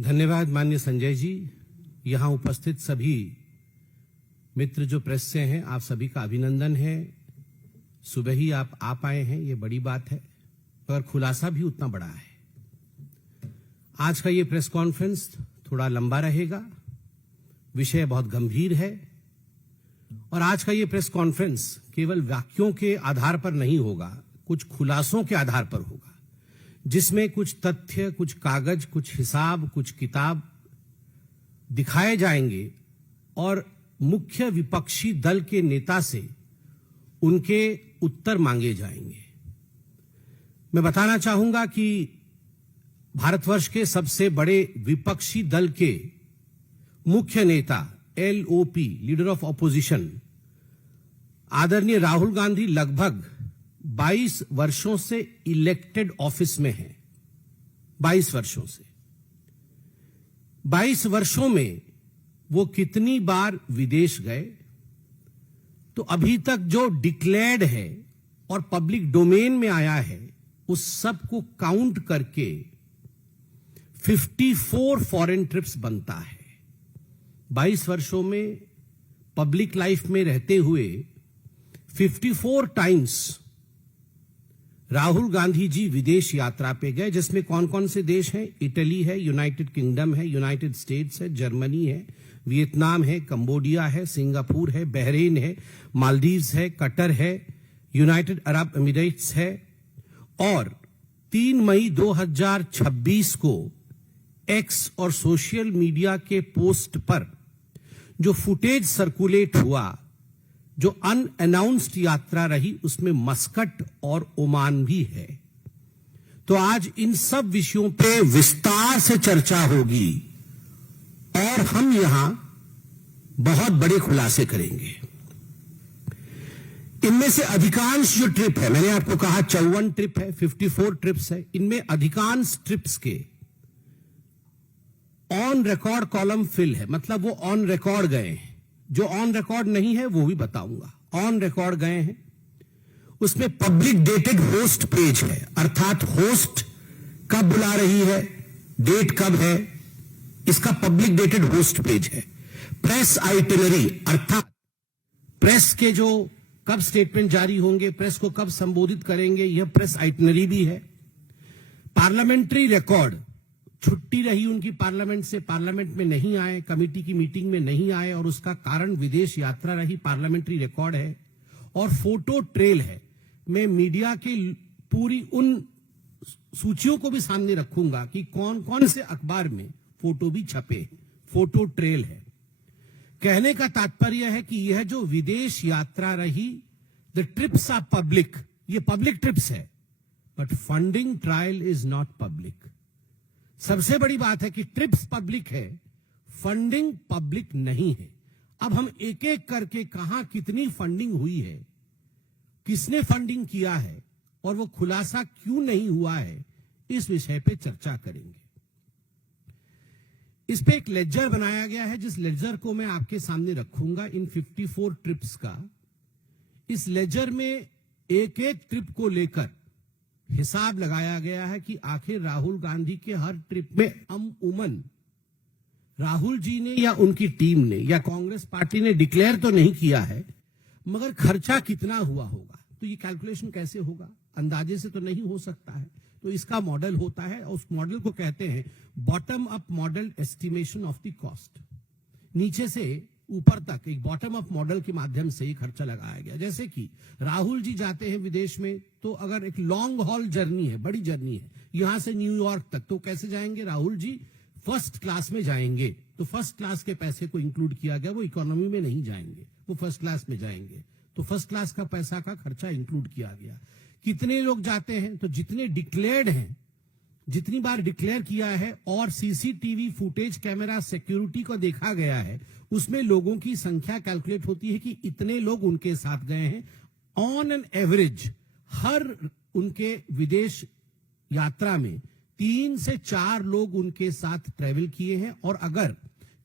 धन्यवाद माननीय संजय जी। यहाँ उपस्थित सभी मित्र जो प्रेस से हैं, आप सभी का अभिनंदन है। सुबह ही आप आ पाए हैं, ये बड़ी बात है, और खुलासा भी उतना बड़ा है। आज का ये प्रेस कॉन्फ्रेंस थोड़ा लंबा रहेगा, विषय बहुत गंभीर है, और आज का ये प्रेस कॉन्फ्रेंस केवल वाक्यों के आधार पर नहीं होगा, कुछ खुलासों के आधार पर होगा, जिसमें कुछ तथ्य, कुछ कागज, कुछ हिसाब, कुछ किताब दिखाए जाएंगे और मुख्य विपक्षी दल के नेता से उनके उत्तर मांगे जाएंगे। मैं बताना चाहूंगा कि भारतवर्ष के सबसे बड़े विपक्षी दल के मुख्य नेता एलओपी, लीडर ऑफ ऑपोजिशन, आदरणीय राहुल गांधी लगभग 22 वर्षों से इलेक्टेड ऑफिस में हैं। 22 वर्षों से 22 वर्षों में वो कितनी बार विदेश गए, तो अभी तक जो डिक्लेयर्ड है और पब्लिक डोमेन में आया है, उस सब को काउंट करके 54 फॉरेन ट्रिप्स बनता है। 22 वर्षों में पब्लिक लाइफ में रहते हुए 54 टाइम्स राहुल गांधी जी विदेश यात्रा पे गए, जिसमें कौन कौन से देश हैं? इटली है, यूनाइटेड किंगडम है, यूनाइटेड स्टेट्स है, जर्मनी है, वियतनाम है, कंबोडिया है, सिंगापुर है, बहरीन है, मालदीव्स है, कतर है, यूनाइटेड अरब एमिरेट्स है। और 3 मई 2026 को एक्स और सोशल मीडिया के पोस्ट पर जो फुटेज सर्कुलेट हुआ, जो अनअनाउंस्ड यात्रा रही, उसमें मस्कट और ओमान भी है। तो आज इन सब विषयों पे विस्तार से चर्चा होगी और हम यहां बहुत बड़े खुलासे करेंगे। इनमें से अधिकांश जो ट्रिप है, मैंने आपको कहा 54 ट्रिप है, 54 ट्रिप्स है, इनमें अधिकांश ट्रिप्स के ऑन रिकॉर्ड कॉलम फिल है, मतलब वो ऑन रिकॉर्ड गए हैं। जो ऑन रिकॉर्ड नहीं है वो भी बताऊंगा। ऑन रिकॉर्ड गए हैं, उसमें पब्लिक डेटेड होस्ट पेज है, अर्थात होस्ट कब बुला रही है, डेट कब है, इसका पब्लिक डेटेड होस्ट पेज है। प्रेस आइटिनरी, अर्थात प्रेस के जो कब स्टेटमेंट जारी होंगे, प्रेस को कब संबोधित करेंगे, यह प्रेस आइटिनरी भी है। पार्लियामेंट्री रिकॉर्ड, छुट्टी रही उनकी पार्लियामेंट से, पार्लियामेंट में नहीं आए, कमेटी की मीटिंग में नहीं आए और उसका कारण विदेश यात्रा रही, पार्लियामेंट्री रिकॉर्ड है। और फोटो ट्रेल है। मैं मीडिया की पूरी उन सूचियों को भी सामने रखूंगा कि कौन कौन से अखबार में फोटो भी छपे, फोटो ट्रेल है। कहने का तात्पर्य है कि यह जो विदेश यात्रा रही, द ट्रिप्स आर पब्लिक, ये पब्लिक ट्रिप्स है, but funding trial is not public. सबसे बड़ी बात है कि ट्रिप्स पब्लिक है, फंडिंग पब्लिक नहीं है। अब हम एक एक करके कहां कितनी फंडिंग हुई है, किसने फंडिंग किया है और वो खुलासा क्यों नहीं हुआ है, इस विषय पे चर्चा करेंगे। इस पे एक लेजर बनाया गया है, जिस लेजर को मैं आपके सामने रखूंगा, इन 54 ट्रिप्स का। इस लेजर में एक एक ट्रिप को लेकर हिसाब लगाया गया है कि आखिर राहुल गांधी के हर ट्रिप में अमूमन राहुल जी ने या उनकी टीम ने या कांग्रेस पार्टी ने डिक्लेयर तो नहीं किया है, मगर खर्चा कितना हुआ होगा। तो ये कैलकुलेशन कैसे होगा? अंदाजे से तो नहीं हो सकता है। तो इसका मॉडल होता है और उस मॉडल को कहते हैं bottom up model estimation of the cost. नीचे से ऊपर तक एक बॉटम अप मॉडल के माध्यम से ये खर्चा लगाया गया। जैसे कि राहुल जी जाते हैं विदेश में, तो अगर एक लॉन्ग हॉल जर्नी है, बड़ी जर्नी है, यहां से न्यूयॉर्क तक, तो कैसे जाएंगे? राहुल जी फर्स्ट क्लास में जाएंगे, तो फर्स्ट क्लास के पैसे को इंक्लूड किया गया। वो इकोनॉमी में नहीं जाएंगे, वो फर्स्ट क्लास में जाएंगे, तो फर्स्ट क्लास का पैसा का खर्चा इंक्लूड किया गया। कितने लोग जाते हैं? तो जितने डिक्लेयर्ड हैं, जितनी बार डिक्लेयर किया है और सीसीटीवी फुटेज, कैमरा सिक्योरिटी को देखा गया है, उसमें लोगों की संख्या कैलकुलेट होती है कि इतने लोग उनके साथ गए हैं। ऑन एन एवरेज हर उनके विदेश यात्रा में 3 से 4 लोग उनके साथ ट्रेवल किए हैं। और अगर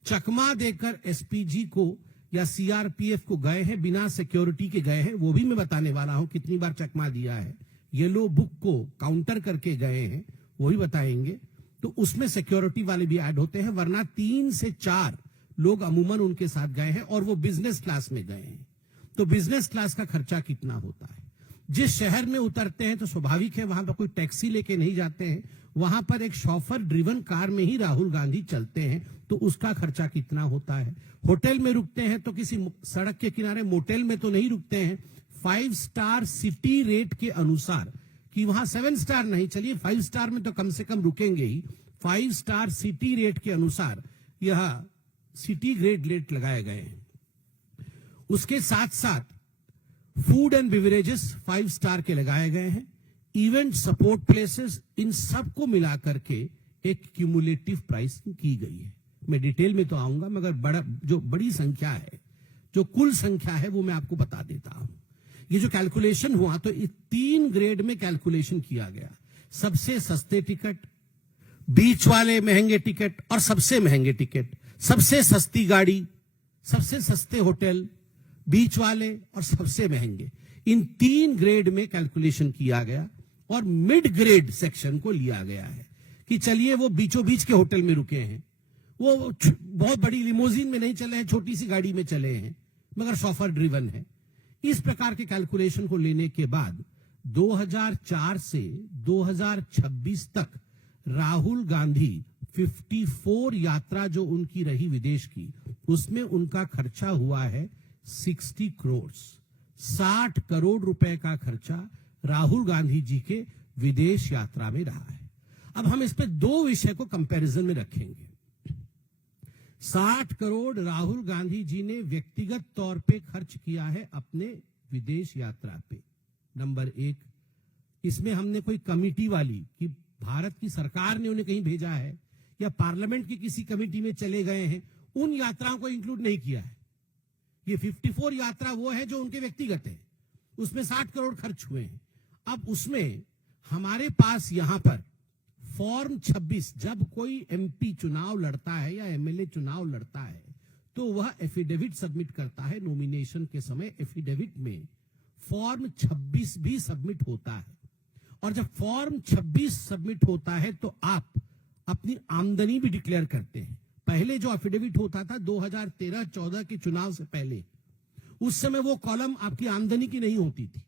चकमा देकर एसपीजी को या सीआरपीएफ को गए हैं, बिना सिक्योरिटी के गए हैं, वो भी मैं बताने वाला हूं कितनी बार चकमा दिया है। येलो बुक को काउंटर करके गए हैं, वो भी बताएंगे। तो उसमें सिक्योरिटी वाले भी ऐड होते हैं, वरना 3 से 4 लोग अमूमन उनके साथ गए हैं और वो बिजनेस क्लास में गए हैं। तो बिजनेस क्लास का खर्चा कितना होता है? जिस शहर में उतरते हैं तो स्वाभाविक है वहां पर कोई टैक्सी लेके नहीं जाते हैं, वहां पर एक शॉफर ड्रिवन कार में ही राहुल गांधी चलते हैं, तो उसका खर्चा कितना होता है? होटल में रुकते हैं तो किसी सड़क के किनारे मोटेल में तो नहीं रुकते हैं, 5 स्टार सिटी रेट के अनुसार, कि वहां 7 स्टार नहीं, चलिए 5 स्टार में तो कम से कम रुकेंगे ही, 5 स्टार सिटी रेट के अनुसार यह सिटी ग्रेड रेट लगाए गए हैं। उसके साथ साथ फूड एंड बिवरेजेस 5 स्टार के लगाए गए हैं, इवेंट सपोर्ट प्लेसेस, इन सबको मिलाकर के एक क्यूमुलेटिव प्राइसिंग की गई है। मैं डिटेल में तो आऊंगा, मगर जो बड़ी संख्या है, जो कुल संख्या है, वो मैं आपको बता देता हूं। ये जो कैलकुलेशन हुआ तो 3 ग्रेड में कैलकुलेशन किया गया। सबसे सस्ते टिकट, बीच वाले महंगे टिकट और सबसे महंगे टिकट, सबसे सस्ती गाड़ी, सबसे सस्ते होटल, बीच वाले और सबसे महंगे, इन 3 ग्रेड में कैलकुलेशन किया गया और मिड ग्रेड सेक्शन को लिया गया है कि चलिए वो बीचों बीच के होटल में रुके हैं, वो बहुत बड़ी लिमोजिन में नहीं चले हैं, छोटी सी गाड़ी में चले हैं, मगर शॉफर ड्रिवन है। इस प्रकार के कैलकुलेशन को लेने के बाद 2004 से 2026 तक राहुल गांधी 54 यात्रा जो उनकी रही विदेश की, उसमें उनका खर्चा हुआ है 60 करोड़, 60 करोड़ रुपए का खर्चा राहुल गांधी जी के विदेश यात्रा में रहा है। अब हम इस पे 2 विषय को कंपैरिजन में रखेंगे। 60 करोड़ राहुल गांधी जी ने व्यक्तिगत तौर पे खर्च किया है अपने विदेश यात्रा पे, नंबर 1। इसमें हमने कोई कमिटी वाली कि भारत की सरकार ने उन्हें कहीं भेजा है या पार्लियामेंट की किसी कमेटी में चले गए हैं, उन यात्राओं को इंक्लूड नहीं किया है। ये 54 यात्रा वो है जो उनके व्यक्तिगत है, उसमें 60 करोड़ खर्च हुए हैं। अब उसमें हमारे पास यहां पर फॉर्म 26, जब कोई एमपी चुनाव लड़ता है या एमएलए चुनाव लड़ता है तो वह एफिडेविट सबमिट करता है। नॉमिनेशन के समय एफिडेविट में फॉर्म 26 भी सबमिट होता है, और जब फॉर्म 26 सबमिट होता है तो आप अपनी आमदनी भी डिक्लेयर करते हैं। पहले जो एफिडेविट होता था 2013-14 के चुनाव से पहले, उस समय वो कॉलम आपकी आमदनी की नहीं होती थी।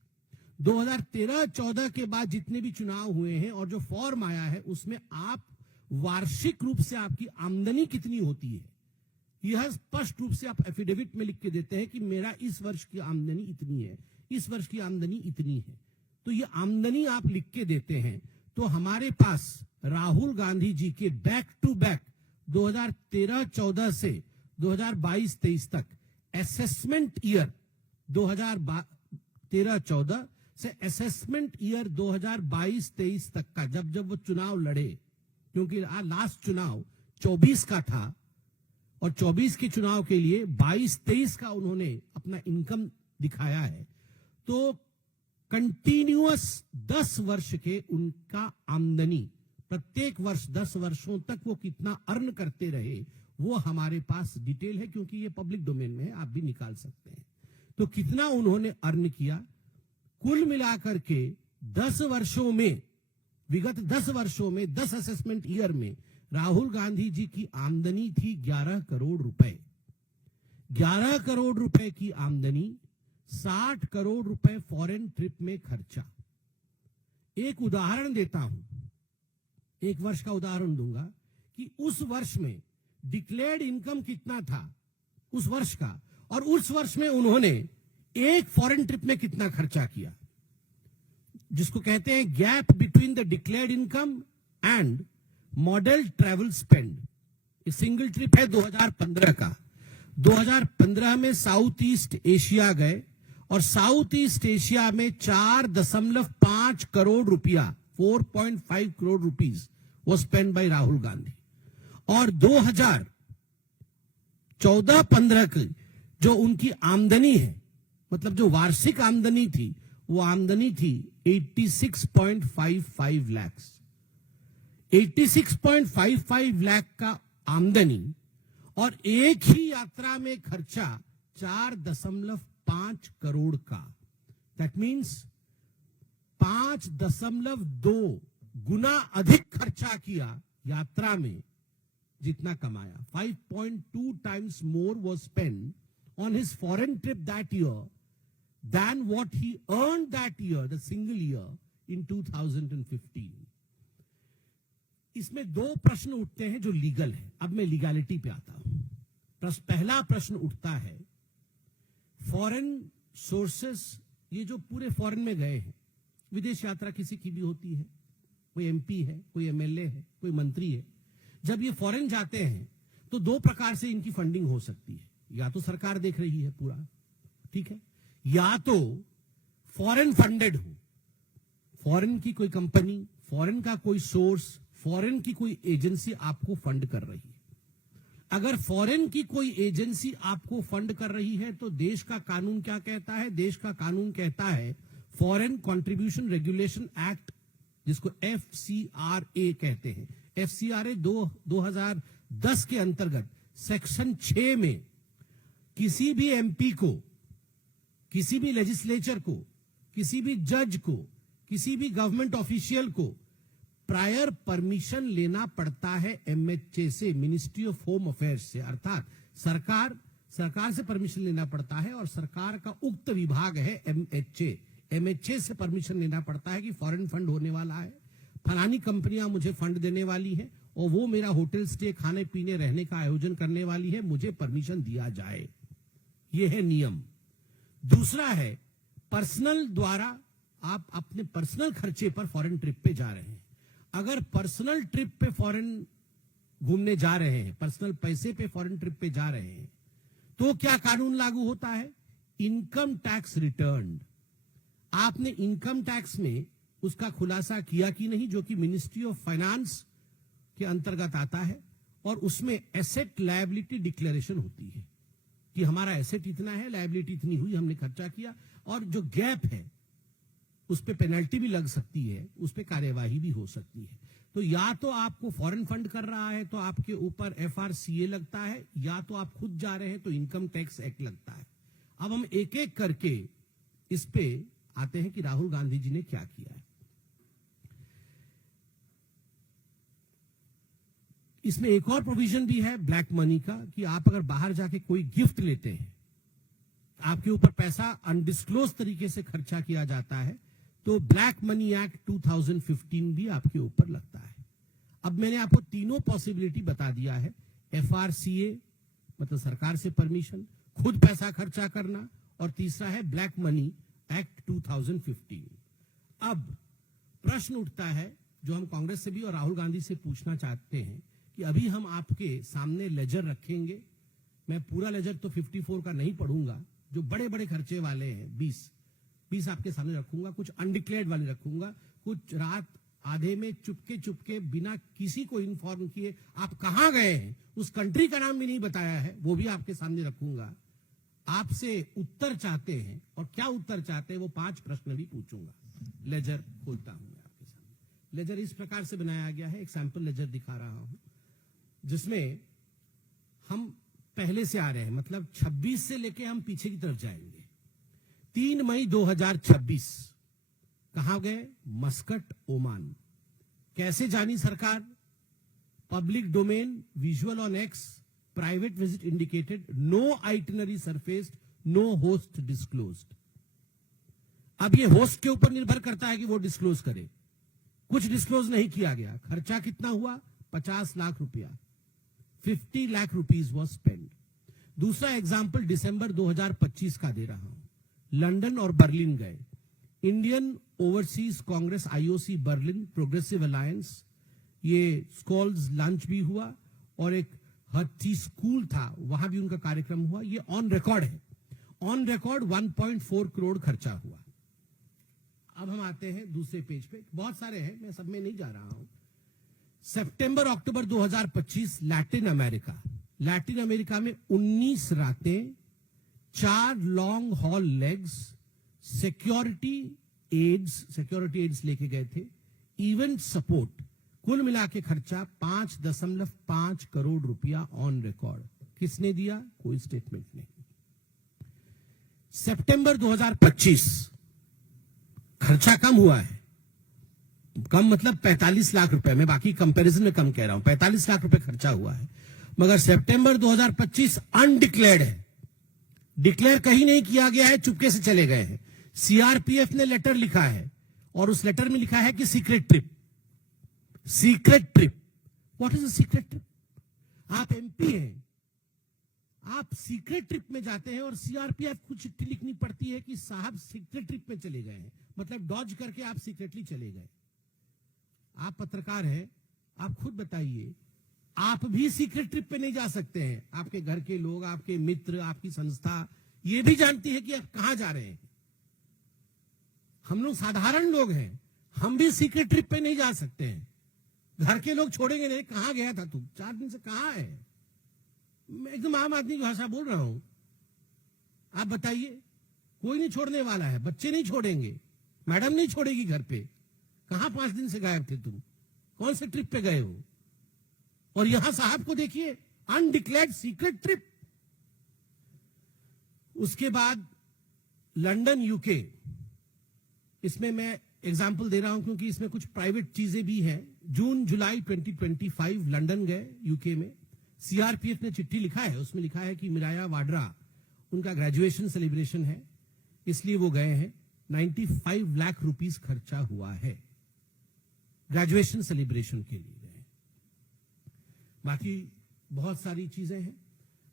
2013-14 के बाद जितने भी चुनाव हुए हैं और जो फॉर्म आया है, उसमें आप वार्षिक रूप से आपकी आमदनी कितनी होती है, यह स्पष्ट रूप से आप एफिडेविट में लिख के देते हैं कि मेरा इस वर्ष की आमदनी इतनी है, इस वर्ष की आमदनी इतनी है। तो ये आमदनी आप लिख के देते हैं। तो हमारे पास राहुल गांधी जी के बैक टू बैक 2013-14 से 2022-23 तक असेसमेंट ईयर 2013-14 से असेसमेंट ईयर 2022-23 तक का, जब वो चुनाव लड़े, क्योंकि लास्ट चुनाव 24 का था और 24 के चुनाव के लिए 22-23 का उन्होंने अपना इनकम दिखाया है, तो कंटिन्यूअस 10 वर्ष के उनका आमदनी, प्रत्येक वर्ष 10 वर्षों तक वो कितना अर्न करते रहे, वो हमारे पास डिटेल है, क्योंकि ये पब्लिक डोमेन में है, आप भी निकाल सकते हैं। तो कितना उन्होंने अर्न किया, कुल मिलाकर के 10 वर्षों में, विगत 10 वर्षों में, 10 असेसमेंट ईयर में राहुल गांधी जी की आमदनी थी 11 करोड़ रुपए। 11 करोड़ रुपए की आमदनी, 60 करोड़ रुपए फॉरेन ट्रिप में खर्चा। एक उदाहरण देता हूं, एक वर्ष का उदाहरण दूंगा कि उस वर्ष में डिक्लेयर्ड इनकम कितना था उस वर्ष का, और उस वर्ष में उन्होंने एक फॉरेन ट्रिप में कितना खर्चा किया, जिसको कहते हैं gap between the declared income and model travel spend. एक सिंगल ट्रिप है 2015 का। 2015 में साउथ ईस्ट एशिया गए और साउथ ईस्ट एशिया में 4.5 करोड़ रुपया, 4.5 करोड़ रुपीज वो स्पेंड बाय राहुल गांधी। और 2014-15 की जो उनकी आमदनी है, मतलब जो वार्षिक आमदनी थी, वो आमदनी थी 86.55 लाख। 86.55 लाख का आमदनी और एक ही यात्रा में खर्चा 4.5 करोड़ का। दैट मीन्स 5.2 गुना अधिक खर्चा किया यात्रा में जितना कमाया, 5.2 times more was spent on his foreign trip that year than what he earned that year, the single year in 2015. इसमें दो प्रश्न उठते हैं जो लीगल है. अब मैं लीगैलिटी पे आता हूं. पहला प्रश्न उठता है, फॉरेन सोर्सेस, ये जो पूरे फॉरेन में गए हैं, विदेश यात्रा किसी की भी होती है, कोई एमपी है, कोई एमएलए है, कोई मंत्री है, जब ये फॉरेन जाते हैं तो दो प्रकार से इनकी फंडिंग हो सकती है. या तो सरकार देख रही है पूरा, ठीक है, या तो फॉरेन फंडेड हो, फॉरेन की कोई कंपनी, फॉरेन का कोई सोर्स, फॉरेन की कोई एजेंसी आपको फंड कर रही है. अगर फॉरेन की कोई एजेंसी आपको फंड कर रही है तो देश का कानून क्या कहता है? देश का कानून कहता है फॉरेन कंट्रीब्यूशन रेगुलेशन एक्ट, जिसको FCRA कहते हैं. FCRA 2010 के अंतर्गत सेक्शन 6 में किसी भी एमपी को, किसी भी लेजिस्लेचर को, किसी भी जज को, किसी भी गवर्नमेंट ऑफिशियल को प्रायर परमिशन लेना पड़ता है MHA से, मिनिस्ट्री ऑफ होम अफेयर्स से. अर्थात सरकार से परमिशन लेना पड़ता है और सरकार का उक्त विभाग है MHA. MHA से परमिशन लेना पड़ता है कि फॉरेन फंड होने वाला है, फलानी कंपनियां मुझे फंड देने वाली है और वो मेरा होटल स्टे, खाने पीने रहने का आयोजन करने वाली है, मुझे परमिशन दिया जाए. ये है नियम. दूसरा है पर्सनल द्वारा, आप अपने पर्सनल खर्चे पर फॉरेन ट्रिप पे जा रहे हैं. अगर पर्सनल ट्रिप पे फॉरेन घूमने जा रहे हैं, पर्सनल पैसे पे फॉरेन ट्रिप पे जा रहे हैं, तो क्या कानून लागू होता है? Income tax return. आपने इनकम टैक्स में उसका खुलासा किया कि नहीं, जो कि मिनिस्ट्री ऑफ फाइनेंस के अंतर्गत आता है, और उसमें एसेट लायबिलिटी डिक्लेरेशन होती है कि हमारा एसेट इतना है, लायबिलिटी इतनी हुई, हमने खर्चा किया, और जो गैप है उस पे पेनल्टी भी लग सकती है, उस पे कार्यवाही भी हो सकती है. तो या तो आपको फॉरेन फंड कर रहा है तो आपके ऊपर FRCA लगता है, या तो आप खुद जा रहे हैं तो इनकम टैक्स एक्ट लगता है. अब हम एक एक करके इस पे आते हैं कि राहुल गांधी जी ने क्या किया है. इसमें एक और प्रोविजन भी है ब्लैक मनी का, कि आप अगर बाहर जाके कोई गिफ्ट लेते हैं, आपके ऊपर पैसा अनडिस्क्लोज तरीके से खर्चा किया जाता है, तो ब्लैक मनी एक्ट 2015 भी आपके ऊपर लगता है. अब मैंने आपको तीनों पॉसिबिलिटी बता दिया है. FRCA मतलब सरकार से परमिशन, खुद पैसा खर्चा करना, और तीसरा है ब्लैक मनी एक्ट 2015. अब प्रश्न उठता है जो हम कांग्रेस से भी और राहुल गांधी से पूछना चाहते हैं कि अभी हम आपके सामने लेजर रखेंगे. मैं पूरा लेजर तो 54 का नहीं पढ़ूंगा, जो बड़े बड़े खर्चे वाले हैं 20 आपके सामने रखूंगा, कुछ अनडिक्लेयर्ड वाले रखूंगा, कुछ रात आधे में चुपके बिना किसी को इन्फॉर्म किए आप कहां गए हैं, उस कंट्री का नाम भी नहीं बताया है, वो भी आपके सामने रखूंगा. आपसे उत्तर चाहते हैं, और क्या उत्तर चाहते हैं वो 5 प्रश्न भी पूछूंगा. लेजर खोलता हूं मैं आपके सामने. लेजर इस प्रकार से बनाया गया है, एक सैंपल लेजर दिखा रहा हूं, जिसमें हम पहले से आ रहे हैं, मतलब 26 से लेके हम पीछे की तरफ जाएंगे. 3 मई 2026 कहां गए? Muscat, Oman. कैसे जानी सरकार? Public domain, visual on X, private visit indicated, no itinerary surfaced, no host disclosed. अब ये होस्ट के ऊपर निर्भर करता है कि वो डिस्क्लोज करे. कुछ डिस्क्लोज नहीं किया गया. खर्चा कितना हुआ? 50 लाख रुपया. 50 लाख रुपीज वॉज स्पेंड. दूसरा एग्जाम्पल दिसंबर 2025 का दे रहा हूं. लंदन और बर्लिन गए. Indian overseas Congress IOC Berlin progressive alliance, ये स्कॉल्स लंच भी हुआ, और एक हट्टी स्कूल था, वहां भी उनका कार्यक्रम हुआ. ये ऑन रिकॉर्ड है. ऑन रिकॉर्ड 1.4 करोड़ खर्चा हुआ. अब हम आते हैं दूसरे पेज पे. बहुत सारे हैं, मैं सब में नहीं जा रहा हूं. सितंबर अक्टूबर 2025 लैटिन अमेरिका में 19 रातें, 4 long haul legs, security aids लेके गए थे, इवेंट सपोर्ट, कुल मिला के खर्चा 5.5 करोड़ रुपया ऑन रिकॉर्ड. किसने दिया? कोई स्टेटमेंट नहीं. सितंबर 2025 खर्चा कम हुआ है, कम मतलब 45 लाख रुपए, मैं बाकी कंपैरिजन में कम कह रहा हूं, 45 लाख रुपए खर्चा हुआ है। मगर सितंबर 2025 अनडिक्लेयर्ड है, डिक्लेयर कहीं नहीं किया गया है, चुपके से चले गए हैं। सीआरपीएफ ने लेटर लिखा है और उस लेटर में लिखा है कि secret trip. Secret trip, what is a secret trip? आप एमपी हैं, आप सीक्रेट ट्रिप में जाते हैं और सीआरपीएफ को चिट्ठी लिखनी पड़ती है कि साहब सीक्रेट ट्रिप में चले गए हैं, मतलब डॉज करके आप सीक्रेटली चले गए। आप पत्रकार हैं, आप खुद बताइए, आप भी सीक्रेट ट्रिप पे नहीं जा सकते हैं। आपके घर के लोग, आपके मित्र, आपकी संस्था ये भी जानती है कि आप कहां जा रहे हैं। हम लोग साधारण लोग हैं, हम भी सीक्रेट ट्रिप पे नहीं जा सकते हैं। घर के लोग छोड़ेंगे नहीं, कहां गया था तू, 4 दिन से कहां है? मैं एकदम आम आदमी की भाषा बोल रहा हूं, आप बताइए। कोई नहीं छोड़ने वाला है, बच्चे नहीं छोड़ेंगे, मैडम नहीं छोड़ेगी घर पे। कहां 5 दिन से गायब थे तुम, कौन से ट्रिप पे गए हो? और यहां साहब को देखिए, अनडिक्लेयर्ड सीक्रेट ट्रिप। उसके बाद लंदन यूके, इसमें मैं एग्जाम्पल दे रहा हूं क्योंकि इसमें कुछ प्राइवेट चीजें भी हैं। जून जुलाई 2025 लंदन गए, यूके में। सीआरपीएफ ने चिट्ठी लिखा है, उसमें लिखा है कि मिराया वाड्रा, उनका ग्रेजुएशन सेलिब्रेशन है, इसलिए वो गए हैं। 95 लाख रुपीस खर्चा हुआ है, ग्रेजुएशन सेलिब्रेशन के लिए गए। बाकी बहुत सारी चीजें हैं।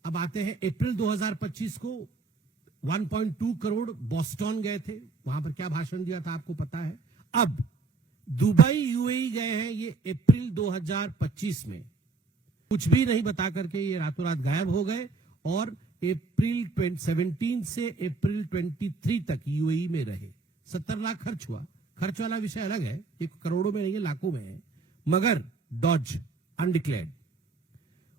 अब आते हैं अप्रैल 2025 को 1.2 करोड़ बोस्टन गए थे, वहां पर क्या भाषण दिया था आपको पता है। अब दुबई यूएई गए हैं, ये अप्रैल 2025 में, कुछ भी नहीं बता करके ये रातों रात गायब हो गए और अप्रैल 2017 से अप्रैल 23 तक यूएई में रहे। 70 लाख खर्च हुआ। खर्च वाला विषय अलग है, ये करोड़ों में नहीं है, लाखों में है, मगर डॉज, अनडिक्लेयर्ड।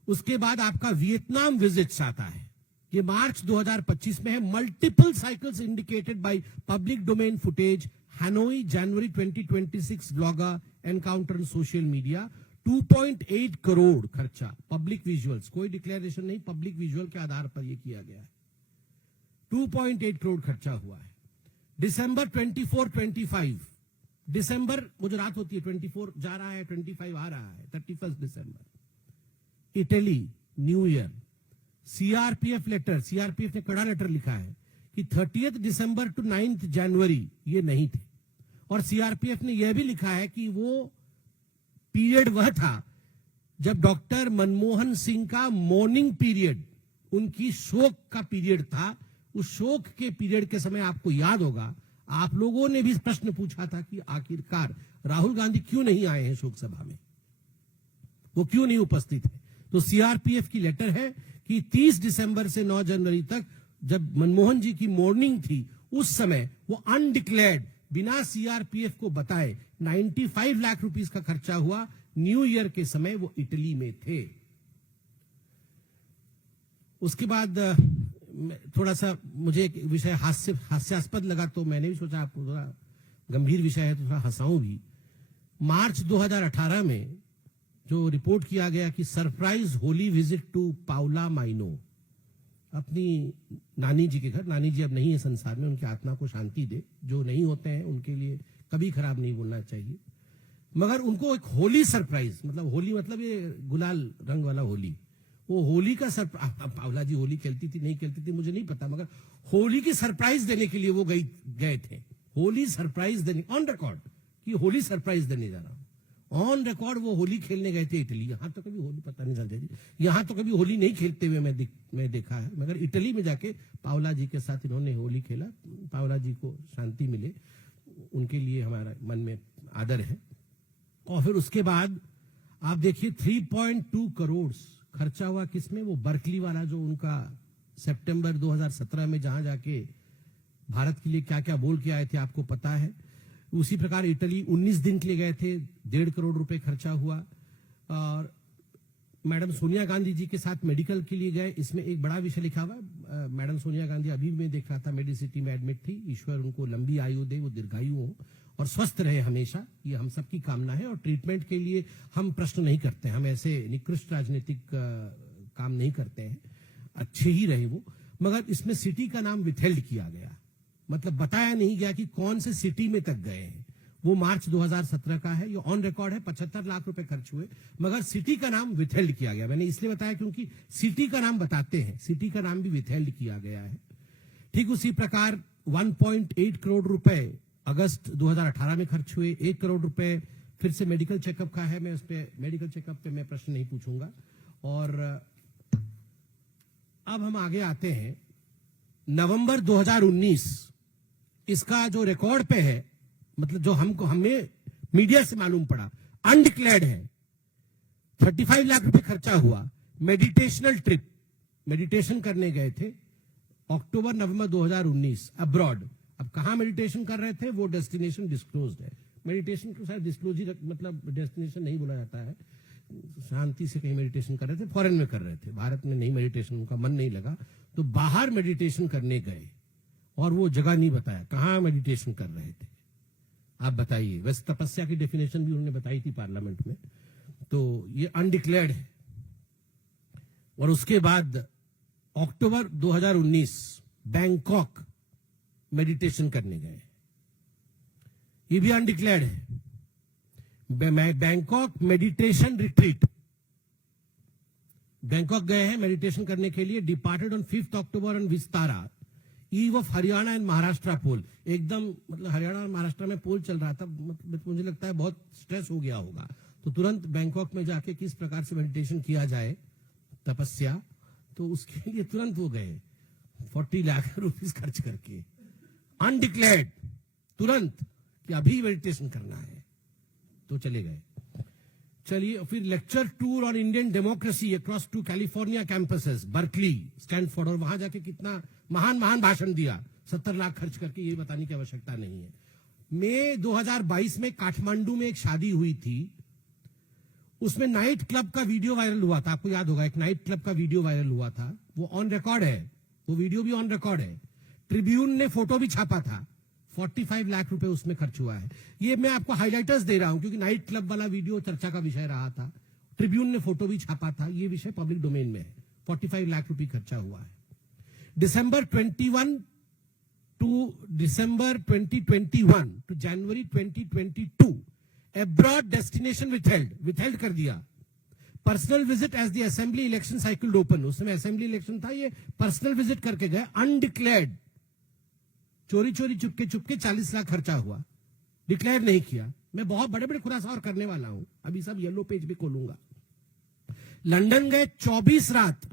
उसके बाद आपका वियतनाम विजिट्स आता है, ये मार्च 2025 में है। Multiple cycles indicated by public domain footage, Hanoi जनवरी 2026 blogger encounter social media. 2.8 crore खर्चा, पब्लिक विजुअल्स, कोई डिक्लेरेशन नहीं, पब्लिक विजुअल के आधार पर यह किया गया है। 2.8 करोड़ खर्चा हुआ है। दिसंबर 24-25, दिसंबर गुजरात होती है, 24 जा रहा है, 25 आ रहा है, 31 दिसंबर Italy new year. CRPF letter, CRPF ने कड़ा लेटर लिखा है कि 30 दिसंबर टू 9 जनवरी ये नहीं थे। और सीआरपीएफ ने यह भी लिखा है कि वो पीरियड वह था जब डॉक्टर मनमोहन सिंह का मॉर्निंग पीरियड, उनकी शोक का पीरियड था। उस शोक के पीरियड के समय आपको याद होगा, आप लोगों ने भी प्रश्न पूछा था कि आखिरकार राहुल गांधी क्यों नहीं आए हैं शोक सभा में, वो क्यों नहीं उपस्थित है। तो सीआरपीएफ की लेटर है कि 30 दिसंबर से 9 जनवरी तक जब मनमोहन जी की मॉर्निंग थी, उस समय वो अनडिक्लेयर्ड, बिना सीआरपीएफ को बताए 95 लाख रुपीस का खर्चा हुआ। न्यू ईयर के समय वो इटली में थे। उसके बाद थोड़ा सा मुझे एक विषय हास्यास्पद लगा, तो मैंने भी सोचा आपको थोड़ा गंभीर विषय है तो थोड़ा हंसाऊं भी। मार्च 2018 में जो रिपोर्ट किया गया कि surprise Holi visit to Paula Maino, अपनी नानी जी के घर, नानी जी अब नहीं है संसार में, उनकी आत्मा को शांति दे, जो नहीं होते हैं उनके लिए कभी खराब नहीं बोलना चाहिए, मगर उनको एक होली सरप्राइज, मतलब होली मतलब ये गुलाल रंग वाला होली, वो होली का सरप्राइज, पाउला जी होली खेलती थी नहीं खेलती थी मुझे नहीं पता, मगर होली की सरप्राइज देने के लिए वो गए थे। होली सरप्राइज देने, ऑन रिकॉर्ड कि होली सरप्राइज देने जा रहा हूं, ऑन रिकॉर्ड वो होली खेलने गए थे इटली। यहां तो कभी होली, पता नहीं चलती थी, यहां तो कभी होली नहीं खेलते हुए मैं देखा है, मगर इटली में जाके पाउला जी के साथ इन्होंने होली खेला। पाउला जी को शांति मिले, उनके लिए हमारा मन में आदर है। और फिर उसके बाद आप देखिए 3.2 करोड़ खर्चा हुआ किसमें, वो बर्कली वाला जो उनका सितंबर 2017 में जहां जाके भारत के लिए क्या क्या बोल के आए थे आपको पता है। उसी प्रकार इटली 19 दिन के लिए गए थे, 1.5 करोड़ रुपए खर्चा हुआ। और मैडम सोनिया गांधी जी के साथ मेडिकल के लिए गए, इसमें एक बड़ा विषय लिखा हुआ। मैडम सोनिया गांधी अभी मैं देख रहा था मेडिसिटी में एडमिट थी, ईश्वर उनको लंबी आयु दे, वो दीर्घायु हो और स्वस्थ रहे हमेशा, ये हम सबकी कामना है। और ट्रीटमेंट के लिए हम प्रश्न नहीं करते, हम ऐसे निकृष्ट राजनीतिक काम नहीं करते हैं, अच्छे ही रहे वो। मगर इसमें सिटी का नाम विथेल्ड किया गया, मतलब बताया नहीं गया कि कौन से सिटी में तक गए हैं। वो मार्च 2017 का है। ये ऑन रिकॉर्ड है, 75 लाख रुपए खर्च हुए, मगर सिटी का नाम विथहेल्ड किया गया। मैंने इसलिए बताया क्योंकि सिटी का नाम बताते हैं, सिटी का नाम भी विथहेल्ड किया गया है। ठीक उसी प्रकार 1.8 करोड़ रुपए अगस्त 2018 में खर्च हुए। 1 करोड़ रुपए फिर से मेडिकल चेकअप का है, मैं उस पे मेडिकल चेकअप पे मैं प्रश्न नहीं पूछूंगा। और अब हम आगे आते हैं नवंबर 2019, इसका जो रिकॉर्ड पे है, मतलब जो हमें मीडिया से मालूम पड़ा, अनडिक्लेयर्ड है। 35 लाख रुपए खर्चा हुआ। मेडिटेशनल ट्रिप, मेडिटेशन करने गए थे अक्टूबर नवंबर 2019 अब्रॉड। अब कहां मेडिटेशन कर रहे थे, वो डेस्टिनेशन डिस्क्लोज्ड है। मेडिटेशन को शायद डिस्क्लोज ही मतलब डेस्टिनेशन नहीं बोला जाता है। शांति से कहीं मेडिटेशन कर रहे थे, फॉरेन में कर रहे थे, भारत में नहीं मेडिटेशन, उनका मन नहीं लगा तो बाहर मेडिटेशन करने गए, और वो जगह नहीं बताया कहां मेडिटेशन कर रहे थे। आप बताइए। वैसे तपस्या की डेफिनेशन भी उन्होंने बताई थी पार्लियामेंट में। तो ये अनडिक्लेयर्ड है। और उसके बाद अक्टूबर 2019 बैंकॉक मेडिटेशन करने गए, ये भी अनडिक्लेयर्ड है। बैंकॉक मेडिटेशन रिट्रीट, बैंकॉक गए हैं मेडिटेशन करने के लिए। Departed on 5 October on Vistara eve of Haryana and Maharashtra poll. एकदम मतलब हरियाणा और महाराष्ट्र में पोल चल रहा था, मतलब मुझे लगता है बहुत स्ट्रेस हो गया होगा, तो तुरंत बैंकॉक में जाके किस प्रकार से मेडिटेशन किया जाए, तपस्या, तो उसके लिए तुरंत वो गए 40 लाख रुपीस खर्च करके, अनडिक्लेयर्ड, तुरंत कि अभी मेडिटेशन करना है, तो चले गए। चलिए, फिर lecture tour on Indian democracy across 2 California campuses, Berkeley, Stanford, और वहां जाके कितना महान महान भाषण दिया, 70 लाख खर्च करके, ये बताने की आवश्यकता नहीं है। मई 2022 में काठमांडू में एक शादी हुई थी, उसमें नाइट क्लब का वीडियो वायरल हुआ था। आपको याद होगा, एक नाइट क्लब का वीडियो वायरल हुआ था, वो ऑन रिकॉर्ड है, वो वीडियो भी ऑन रिकॉर्ड है। ट्रिब्यून ने फोटो भी छापा था। 45 लाख रुपए उसमें खर्च हुआ है। ये मैं आपको हाइलाइटर्स दे रहा हूं क्योंकि नाइट क्लब वाला वीडियो चर्चा का विषय रहा था। ट्रिब्यून ने फोटो भी छापा था, ये विषय पब्लिक डोमेन में है। 45 लाख रुपए खर्चा हुआ है। December 2021 to January 2022 abroad destination withheld कर दिया। Personal visit as the assembly election cycle open, उस समय असेंबली इलेक्शन था, ये पर्सनल विजिट करके गए, अनडिक्लेयर्ड, चोरी चुपके 40 लाख खर्चा हुआ, डिक्लेयर नहीं किया। मैं बहुत बड़े बड़े खुलासा और करने वाला हूं, अभी सब येलो पेज भी खोलूंगा। लंदन गए 24 रात,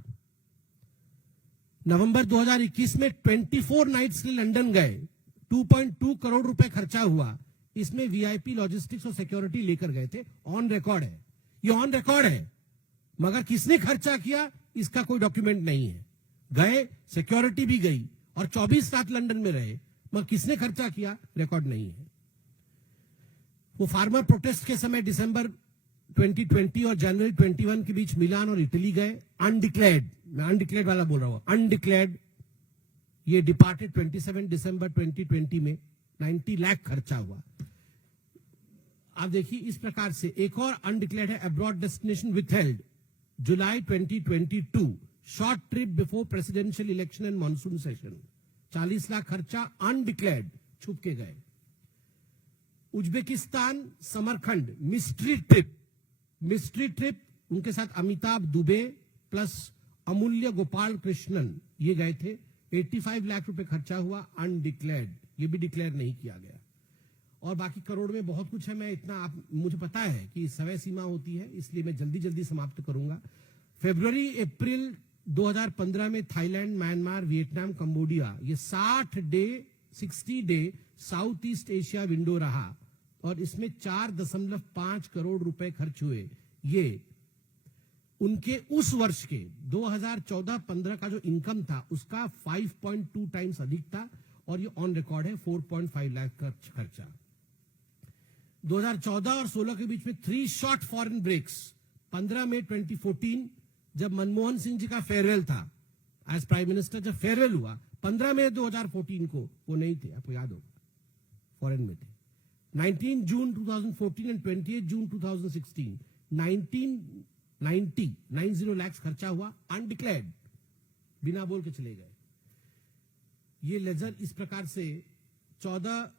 नवंबर 2021 में 24 नाइट्स के लिए लंदन गए, 2.2 करोड़ रुपए खर्चा हुआ। इसमें वीआईपी लॉजिस्टिक्स और सिक्योरिटी लेकर गए थे, ऑन रिकॉर्ड है, ये ऑन रिकॉर्ड है, मगर किसने खर्चा किया इसका कोई डॉक्यूमेंट नहीं है। गए, सिक्योरिटी भी गई और 24 रात लंदन में रहे, मगर किसने खर्चा किया रिकॉर्ड नहीं है। वो फार्मर प्रोटेस्ट के समय दिसंबर 2020 और जनवरी 21 के बीच मिलान और इटली गए, अनडिक्लेयर्ड, मैं अनडिक्लेयर्ड वाला बोल रहा हूं, अनडिक्लेयर्ड। ये डिपार्टेड 27 दिसंबर 2020 में 90 लाख खर्चा हुआ। आप देखिए, इस प्रकार से एक और अनडिक्लेयर्ड है, abroad destination withheld, July 2022, short trip before presidential election and monsoon session, 40 lakh खर्चा, अनडिक्लेयर्ड, छुप के गए। उज्बेकिस्तान समरखंड मिस्ट्री ट्रिप, उनके साथ अमिताभ दुबे प्लस अमूल्य गोपाल कृष्णन, ये गए थे, 85 लाख रुपए खर्चा हुआ, अनडिक्लेयर्ड, ये भी डिक्लेयर नहीं किया गया। और बाकी करोड़ में बहुत कुछ है, मैं इतना मुझे पता है कि समय सीमा होती है, इसलिए मैं जल्दी समाप्त करूंगा। फरवरी अप्रैल 2015 में थाईलैंड, म्यांमार, वियतनाम, कंबोडिया, ये 60 day south east Asia window रहा और इसमें 4.5 करोड़ रुपए खर्च हुए। ये उनके उस वर्ष के 2014-15 का जो इनकम था उसका 5.2 टाइम्स अधिक था, और ये ऑन रिकॉर्ड है, 4.5 लाख खर्चा। 2014 और 16 के बीच में 3 शॉर्ट फॉरेन ब्रेक्स। 15 मई 2014 जब मनमोहन सिंह जी का फेयरवेल था एज प्राइम मिनिस्टर, जब फेयरवेल हुआ 15 मई 2014 को, वो नहीं थे, आपको याद होगा, फॉरेन में थे। 19 जून 2014 एंड 28 जून 2016 90 लाख खर्चा हुआ, अनडिक्लेयर्ड, बिना बोल के चले गए। ये लेजर इस प्रकार से 14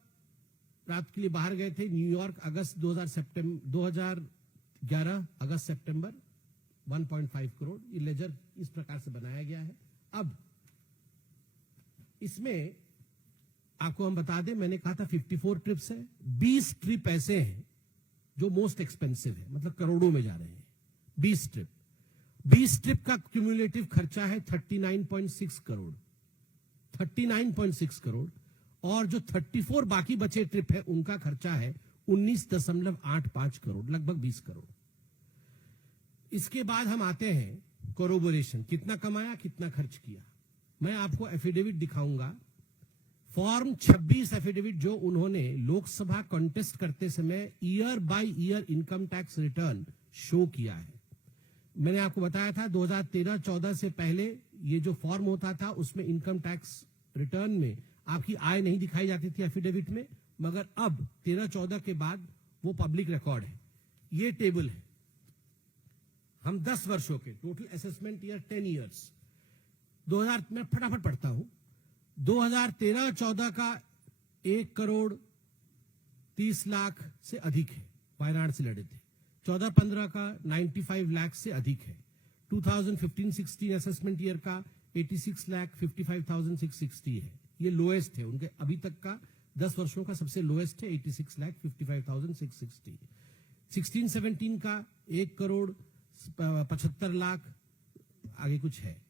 रात के लिए बाहर गए थे न्यूयॉर्क, अगस्त 2011 अगस्त सितंबर 1.5 करोड़। ये लेजर इस प्रकार से बनाया गया है। अब इसमें आपको हम बता दें, मैंने कहा था 54 ट्रिप्स है, 20 ट्रिप ऐसे हैं जो मोस्ट एक्सपेंसिव है, मतलब करोड़ों में जा रहे हैं। 20 ट्रिप का क्यूमुलेटिव खर्चा है 39.6 करोड़, 39.6 करोड़। और जो 34 बाकी बचे ट्रिप है उनका खर्चा है 19.85 करोड़, लगभग 20 करोड़। इसके बाद हम आते हैं कोरोबोरेशन, कितना कमाया कितना खर्च किया। मैं आपको एफिडेविट दिखाऊंगा, फॉर्म 26 एफिडेविट जो उन्होंने लोकसभा कॉन्टेस्ट करते समय year by year income tax return show किया है। मैंने आपको बताया था 2013-14 से पहले ये जो फॉर्म होता था उसमें इनकम टैक्स रिटर्न में आपकी आय नहीं दिखाई जाती थी एफिडेविट में, मगर अब 13-14 के बाद वो पब्लिक रिकॉर्ड है। ये टेबल है, हम 10 वर्षों के टोटल असेसमेंट ईयर 10 ईयर्स 2000, मैं फटाफट पढ़ता हूं। 2013-14 का 1 करोड़ 30 लाख से अधिक है, वायनाड से लड़े थे। 14-15 का 95 लाख से अधिक है। 2015-16 असेसमेंट ईयर का 86,55,660 है, ये लोएस्ट है उनके अभी तक का 10 वर्षों का सबसे लोएस्ट है 86,55,660। 16-17 का 1 करोड़ 75 लाख आगे कुछ है।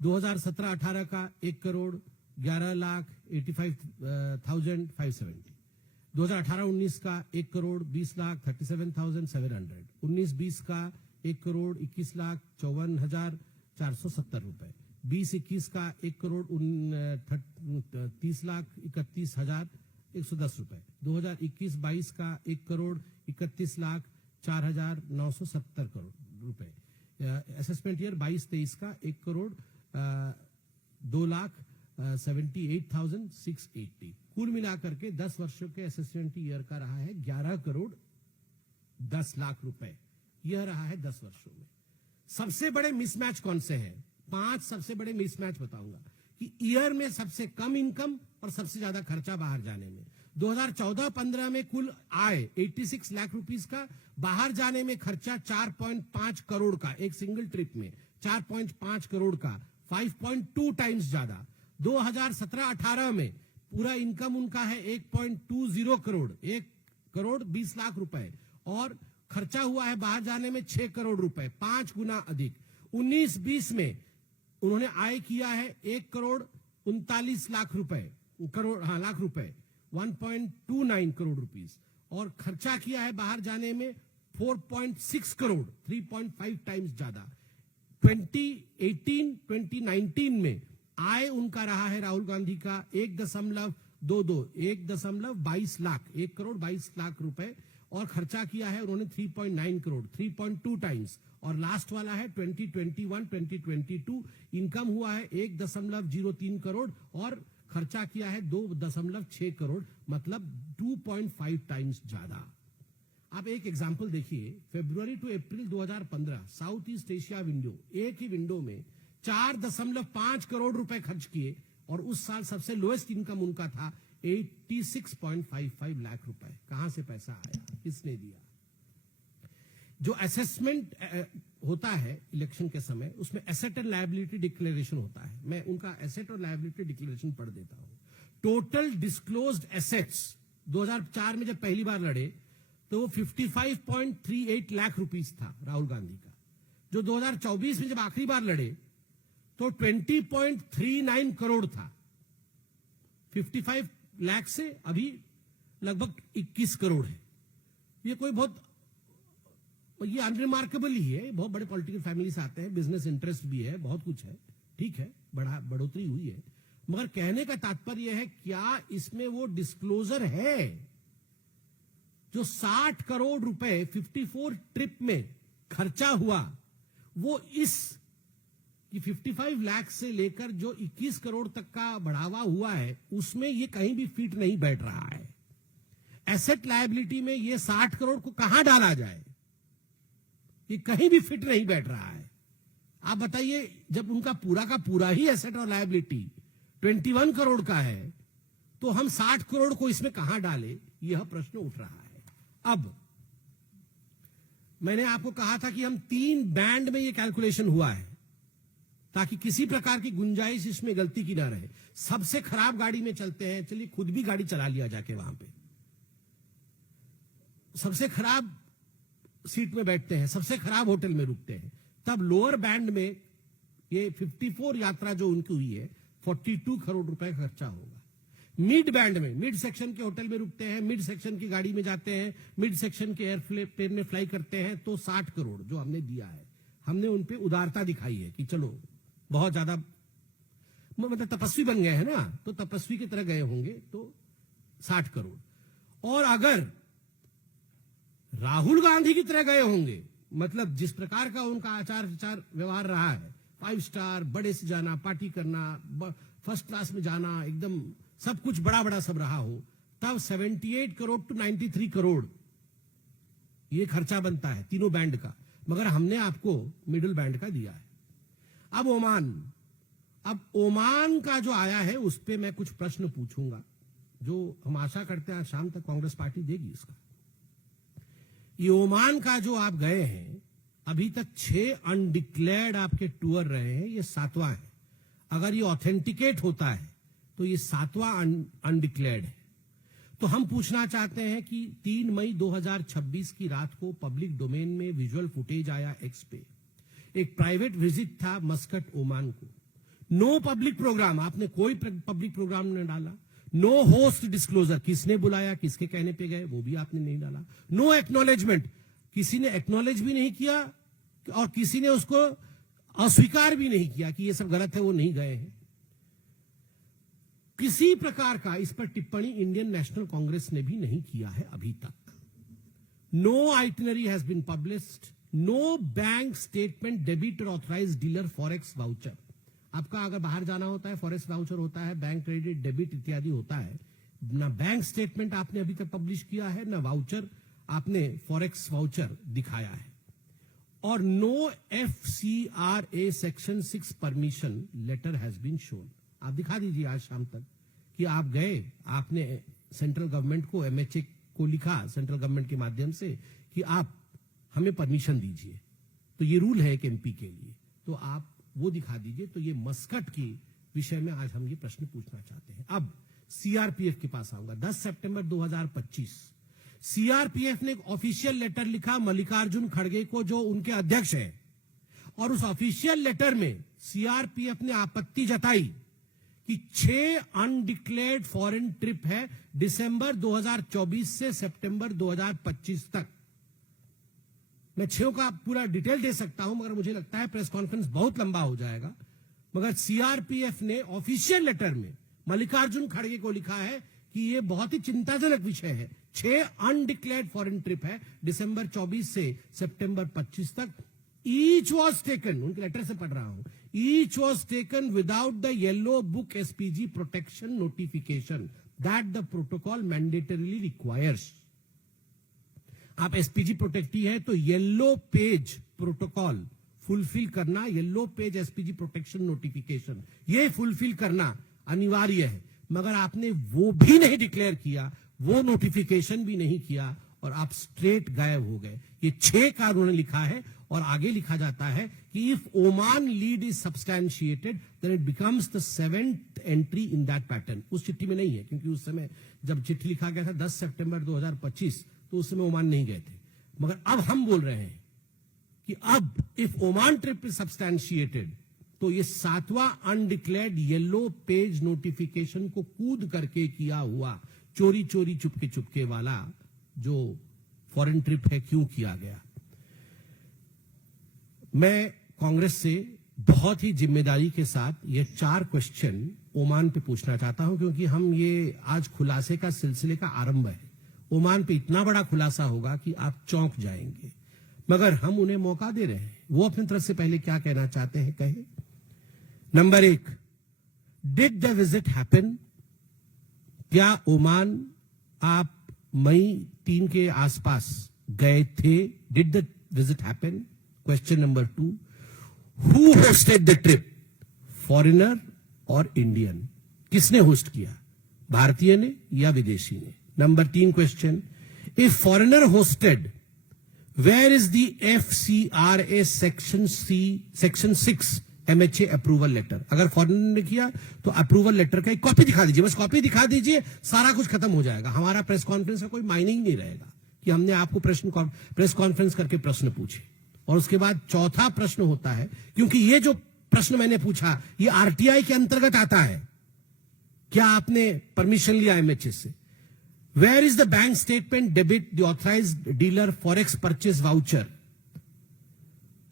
2017-18 का 1 करोड़ 11,85,570। 2018-19 का 1 करोड़ 20,37,700। 19-20 का 1 करोड़ 21,54,470 रुपए। 20-21 का 1 करोड़ 30,31,31,110 रुपए। 2021-22 का 1 करोड़ 31,04,970 करोड़ रुपए। असेसमेंट ईयर 22-23 का 1 करोड़ 2,78,680। कुल मिलाकर के 10 वर्षों के असेसमेंट ईयर का रहा है 11 करोड़ 10 लाख रुपए। यह रहा है 10 वर्षों में। सबसे बड़े मिसमैच कौन से हैं? 5 सबसे बड़े मिसमैच बताऊंगा कि ईयर में सबसे कम इनकम और सबसे ज्यादा खर्चा बाहर जाने में। 2014-15 में कुल आय 86 लाख रुपीस का, बाहर जाने में खर्चा 4.5 करोड़ का, एक सिंगल ट्रिप में 4.5 करोड़ का, 5.2 टाइम्स ज्यादा। 2017-18 में पूरा इनकम उनका है 1.20 करोड़, 1 करोड़ 20 लाख रुपए, और खर्चा हुआ है बाहर जाने में 6 करोड़ रुपए, 5 गुना अधिक। 19-20 में उन्होंने आय किया है 1 करोड़ 39 लाख रुपए, लाख रुपए 1.29 करोड़ रुपीस, और खर्चा किया है बाहर जाने में 4.6 करोड़, 3.5 टाइम्स ज्यादा। 2018-2019 में आय उनका रहा है राहुल गांधी का 1.22 लाख, 1 करोड़ 22 लाख रुपए, और खर्चा किया है उन्होंने 3.9 करोड़, 3.2 टाइम्स। और लास्ट वाला है 2021-2022 इनकम हुआ है 1.03 करोड़ और खर्चा किया है 2.6 करोड़, मतलब 2.5 टाइम्स ज्यादा। आप एक एग्जांपल देखिए, February to April 2015 south east Asia window, एक ही विंडो में 4.5 करोड़ रुपए खर्च किए, और उस साल सबसे लोएस्ट इनकम उनका था 86.55 लाख रुपए। कहां से पैसा आया, किसने दिया? जो असेसमेंट होता है इलेक्शन के समय, उसमें एसेट एंड लायबिलिटी डिक्लेरेशन होता है। मैं उनका एसेट और लायबिलिटी डिक्लेरेशन पढ़ देता हूं। टोटल डिस्क्लोज्ड एसेट्स 2004 में जब पहली बार लड़े तो वो 55.38 लाख रुपीस था राहुल गांधी का। जो 2024 में जब आखिरी बार लड़े तो 20.39 करोड़ था। 55 लाख से अभी लगभग 21 करोड़ है। ये कोई बहुत, ये अनरिमार्केबल ही है। बहुत बड़े पॉलिटिकल फैमिली से आते हैं, बिजनेस इंटरेस्ट भी है, बहुत कुछ है, ठीक है, बढ़ोतरी हुई है, मगर कहने का तात्पर्य है क्या इसमें वो डिस्क्लोजर है? जो 60 करोड़ रुपए 54 ट्रिप में खर्चा हुआ, वो इस 55 लाख से लेकर जो 21 करोड़ तक का बढ़ावा हुआ है, उसमें ये कहीं भी फिट नहीं बैठ रहा है। एसेट लायबिलिटी में ये 60 करोड़ को कहां डाला जाए, ये कहीं भी फिट नहीं बैठ रहा है। आप बताइए, जब उनका पूरा का पूरा ही एसेट और लायबिलिटी 21 करोड़ का है, तो हम 60 करोड़ को इसमें कहां डाले? यह प्रश्न उठ रहा है। अब मैंने आपको कहा था कि हम 3 बैंड में यह कैलकुलेशन हुआ है ताकि किसी प्रकार की गुंजाइश इसमें गलती की ना रहे। सबसे खराब गाड़ी में चलते हैं, चलिए खुद भी गाड़ी चला लिया जाके वहां पे, सबसे खराब सीट में बैठते हैं, सबसे खराब होटल में रुकते हैं, तब लोअर बैंड में ये 54 यात्रा जो उनकी हुई है 42 करोड़ रुपए का खर्चा होगा। मिड बैंड में, मिड सेक्शन के होटल में रुकते हैं, मिड सेक्शन की गाड़ी में जाते हैं, मिड सेक्शन के एयरप्लेन में फ्लाई करते हैं, तो 60 करोड़ जो हमने दिया है, हमने उन पे उदारता दिखाई है कि चलो बहुत ज्यादा मतलब तपस्वी बन गए हैं ना, तो तपस्वी की तरह गए होंगे, तो 60 करोड़। और अगर राहुल गांधी की तरह गए होंगे, मतलब जिस प्रकार का उनका आचार विचार व्यवहार रहा है, 5 स्टार बड़े से जाना, पार्टी करना, फर्स्ट क्लास में जाना, एकदम सब कुछ बड़ा बड़ा सब रहा हो, तब 78 करोड़ टू 93 करोड़ ये खर्चा बनता है तीनों बैंड का। मगर हमने आपको मिडिल बैंड का दिया है। अब ओमान का जो आया है उस पे मैं कुछ प्रश्न पूछूंगा, जो हम आशा करते हैं आज शाम तक कांग्रेस पार्टी देगी इसका। ये ओमान का जो आप गए हैं, अभी तक 6 अनडिक्लेयर्ड आपके टूर रहे हैं, ये 7वां है। अगर ये ऑथेंटिकेट होता है तो ये 7वां अनडिक्लेयर्ड है। तो हम पूछना चाहते हैं कि 3 मई 2026 की रात को पब्लिक डोमेन में विजुअल फुटेज आया एक्स पे, एक प्राइवेट विजिट था मस्कट ओमान को, नो पब्लिक प्रोग्राम, आपने कोई पब्लिक प्रोग्राम नहीं डाला, नो होस्ट डिस्क्लोजर, किसने बुलाया, किसके कहने पे गए वो भी आपने नहीं डाला, नो एक्नॉलेजमेंट, किसी ने एक्नॉलेज भी नहीं किया और किसी ने उसको अस्वीकार भी नहीं किया कि ये सब गलत है, वो नहीं गए हैं। किसी प्रकार का इस पर टिप्पणी इंडियन नेशनल कांग्रेस ने भी नहीं किया है अभी तक। No itinerary has been published, no bank statement debit और ऑथराइज डीलर फॉरेक्स वाउचर। आपका अगर बाहर जाना होता है, फॉरेक्स वाउचर होता है, बैंक क्रेडिट डेबिट इत्यादि होता है, ना बैंक स्टेटमेंट आपने अभी तक पब्लिश किया है, ना वाउचर आपने फॉरेक्स वाउचर दिखाया है, और no FCRA section 6 permission letter has been shown. आप दिखा दीजिए आज शाम तक कि आप गए, आपने सेंट्रल गवर्नमेंट को, MHA को लिखा सेंट्रल गवर्नमेंट के माध्यम से कि आप हमें परमिशन दीजिए। तो ये रूल है एक MP के लिए, तो आप वो दिखा दीजिए। तो ये मस्कट की विषय में आज हम ये प्रश्न पूछना चाहते हैं। अब CRPF के पास आऊंगा। 10 सितंबर 2025 CRPF ने एक ऑफिशियल लेटर लिखा मल्लिकार्जुन खड़गे को, जो उनके अध्यक्ष हैं, और उस ऑफिशियल लेटर में CRPF ने आपत्ति जताई कि 6 अनडिक्लेयर्ड फॉरेन ट्रिप है दिसंबर 2024 से सितंबर 2025 तक। मैं 6 का पूरा डिटेल दे सकता हूं, मगर मुझे लगता है प्रेस कॉन्फ्रेंस बहुत लंबा हो जाएगा। मगर CRPF ने ऑफिशियल लेटर में मल्लिकार्जुन खड़गे को लिखा है कि यह बहुत ही चिंताजनक विषय है। 6 अनडिक्लेयर्ड फॉरेन ट्रिप है दिसंबर 24 से सितंबर 25 तक। ईच वॉज टेकन, उनके लेटर से पढ़ रहा हूं, each was taken without the yellow book SPG protection notification that the protocol mandatorily requires. आप SPG प्रोटेक्टी है तो येलो पेज प्रोटोकॉल फुलफिल करना, yellow page SPG protection notification, ये फुलफिल करना अनिवार्य है। मगर आपने वो भी नहीं डिक्लेयर किया, वो नोटिफिकेशन भी नहीं किया, और आप स्ट्रेट गायब हो गए। ये 6 का उन्होंने लिखा है, और आगे लिखा जाता है कि if Oman lead is substantiated then it becomes the 7th entry in that pattern. उस चिट्ठी में नहीं है, क्योंकि उस समय जब चिट्ठी लिखा गया था 10 सितंबर 2025, तो उस समय ओमान नहीं गए थे। मगर अब हम बोल रहे हैं कि अब इफ ओमान ट्रिप इज सब्सटैंशिएटेड, तो ये 7वां अनडिक्लेयर्ड येलो पेज नोटिफिकेशन को कूद करके किया हुआ चोरी चोरी चुपके चुपके वाला जो फॉरेन ट्रिप है, क्यों किया गया। मैं कांग्रेस से बहुत ही जिम्मेदारी के साथ ये 4 क्वेश्चन ओमान पे पूछना चाहता हूं, क्योंकि हम ये आज खुलासे का सिलसिले का आरंभ है। ओमान पे इतना बड़ा खुलासा होगा कि आप चौंक जाएंगे, मगर हम उन्हें मौका दे रहे हैं। वो अपनी तरफ से पहले क्या कहना चाहते हैं कहे। Number 1, did the visit happen? क्या ओमान आप मई 3 के आसपास गए थे? Did the visit happen? Question number 2, who hosted the trip? Foreigner और इंडियन? किसने होस्ट किया, भारतीय ने या विदेशी ने? Number 3 question, if foreigner hosted, where is the FCRA section 6 MHA approval letter? अगर फॉरेनर ने किया तो अप्रूवल लेटर का एक कॉपी दिखा दीजिए, बस कॉपी दिखा दीजिए, सारा कुछ खत्म हो जाएगा। हमारा प्रेस कॉन्फ्रेंस का कोई मायने ही नहीं रहेगा कि हमने आपको प्रेस कॉन्फ्रेंस करके प्रश्न पूछे। और उसके बाद चौथा प्रश्न होता है, क्योंकि ये जो प्रश्न मैंने पूछा ये RTI के अंतर्गत आता है, क्या आपने परमिशन लिया MHA से? Where is the bank statement debit the authorised dealer forex purchase voucher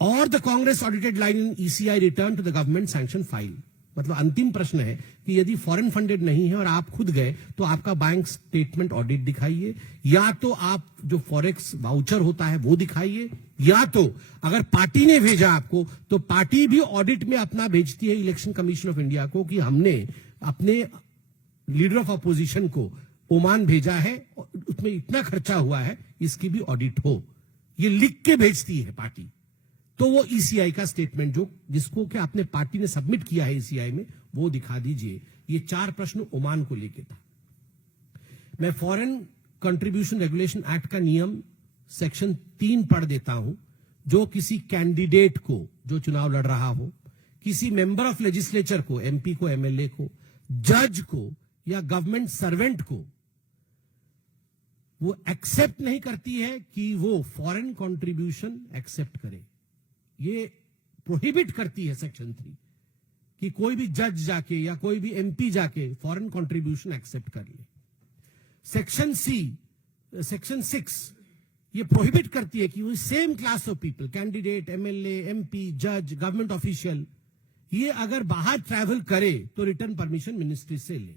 और the Congress audited line in ECI return to the government sanction file? मतलब अंतिम प्रश्न है कि यदि फॉरेन फंडेड नहीं है और आप खुद गए तो आपका बैंक स्टेटमेंट ऑडिट दिखाइए, या तो आप जो फॉरेक्स वाउचर होता है वो दिखाइए, या तो अगर पार्टी ने भेजा आपको तो पार्टी भी ऑडिट में अपना भेजती है इलेक्शन कमीशन ऑफ इंडिया को कि हमने अपने लीडर ऑफ अपोजिशन को ओमान भेजा है, उसमें इतना खर्चा हुआ है, इसकी भी ऑडिट हो, ये लिख के भेजती है पार्टी। तो वो ECI का स्टेटमेंट जो जिसको कि आपने पार्टी ने सबमिट किया है ECI में, वो दिखा दीजिए। ये 4 प्रश्न ओमान को लेके था। मैं फॉरेन कंट्रीब्यूशन रेगुलेशन एक्ट का नियम सेक्शन 3 पढ़ देता हूं, जो किसी कैंडिडेट को जो चुनाव लड़ रहा हो, किसी मेंबर ऑफ लेजिस्लेचर को, MP को, MLA को, जज को या गवर्नमेंट सर्वेंट को वो एक्सेप्ट नहीं करती है कि वो फॉरेन कंट्रीब्यूशन एक्सेप्ट करे। ये प्रोहिबिट करती है सेक्शन 3 कि कोई भी जज जाके या कोई भी MP जाके फॉरेन कंट्रीब्यूशन एक्सेप्ट कर ले। सेक्शन 6 ये प्रोहिबिट करती है कि वो same class of people, candidate, MLA, MP, जज, गवर्नमेंट ऑफिशियल, ये अगर बाहर ट्रैवल करे तो रिटर्न परमिशन मिनिस्ट्री से ले।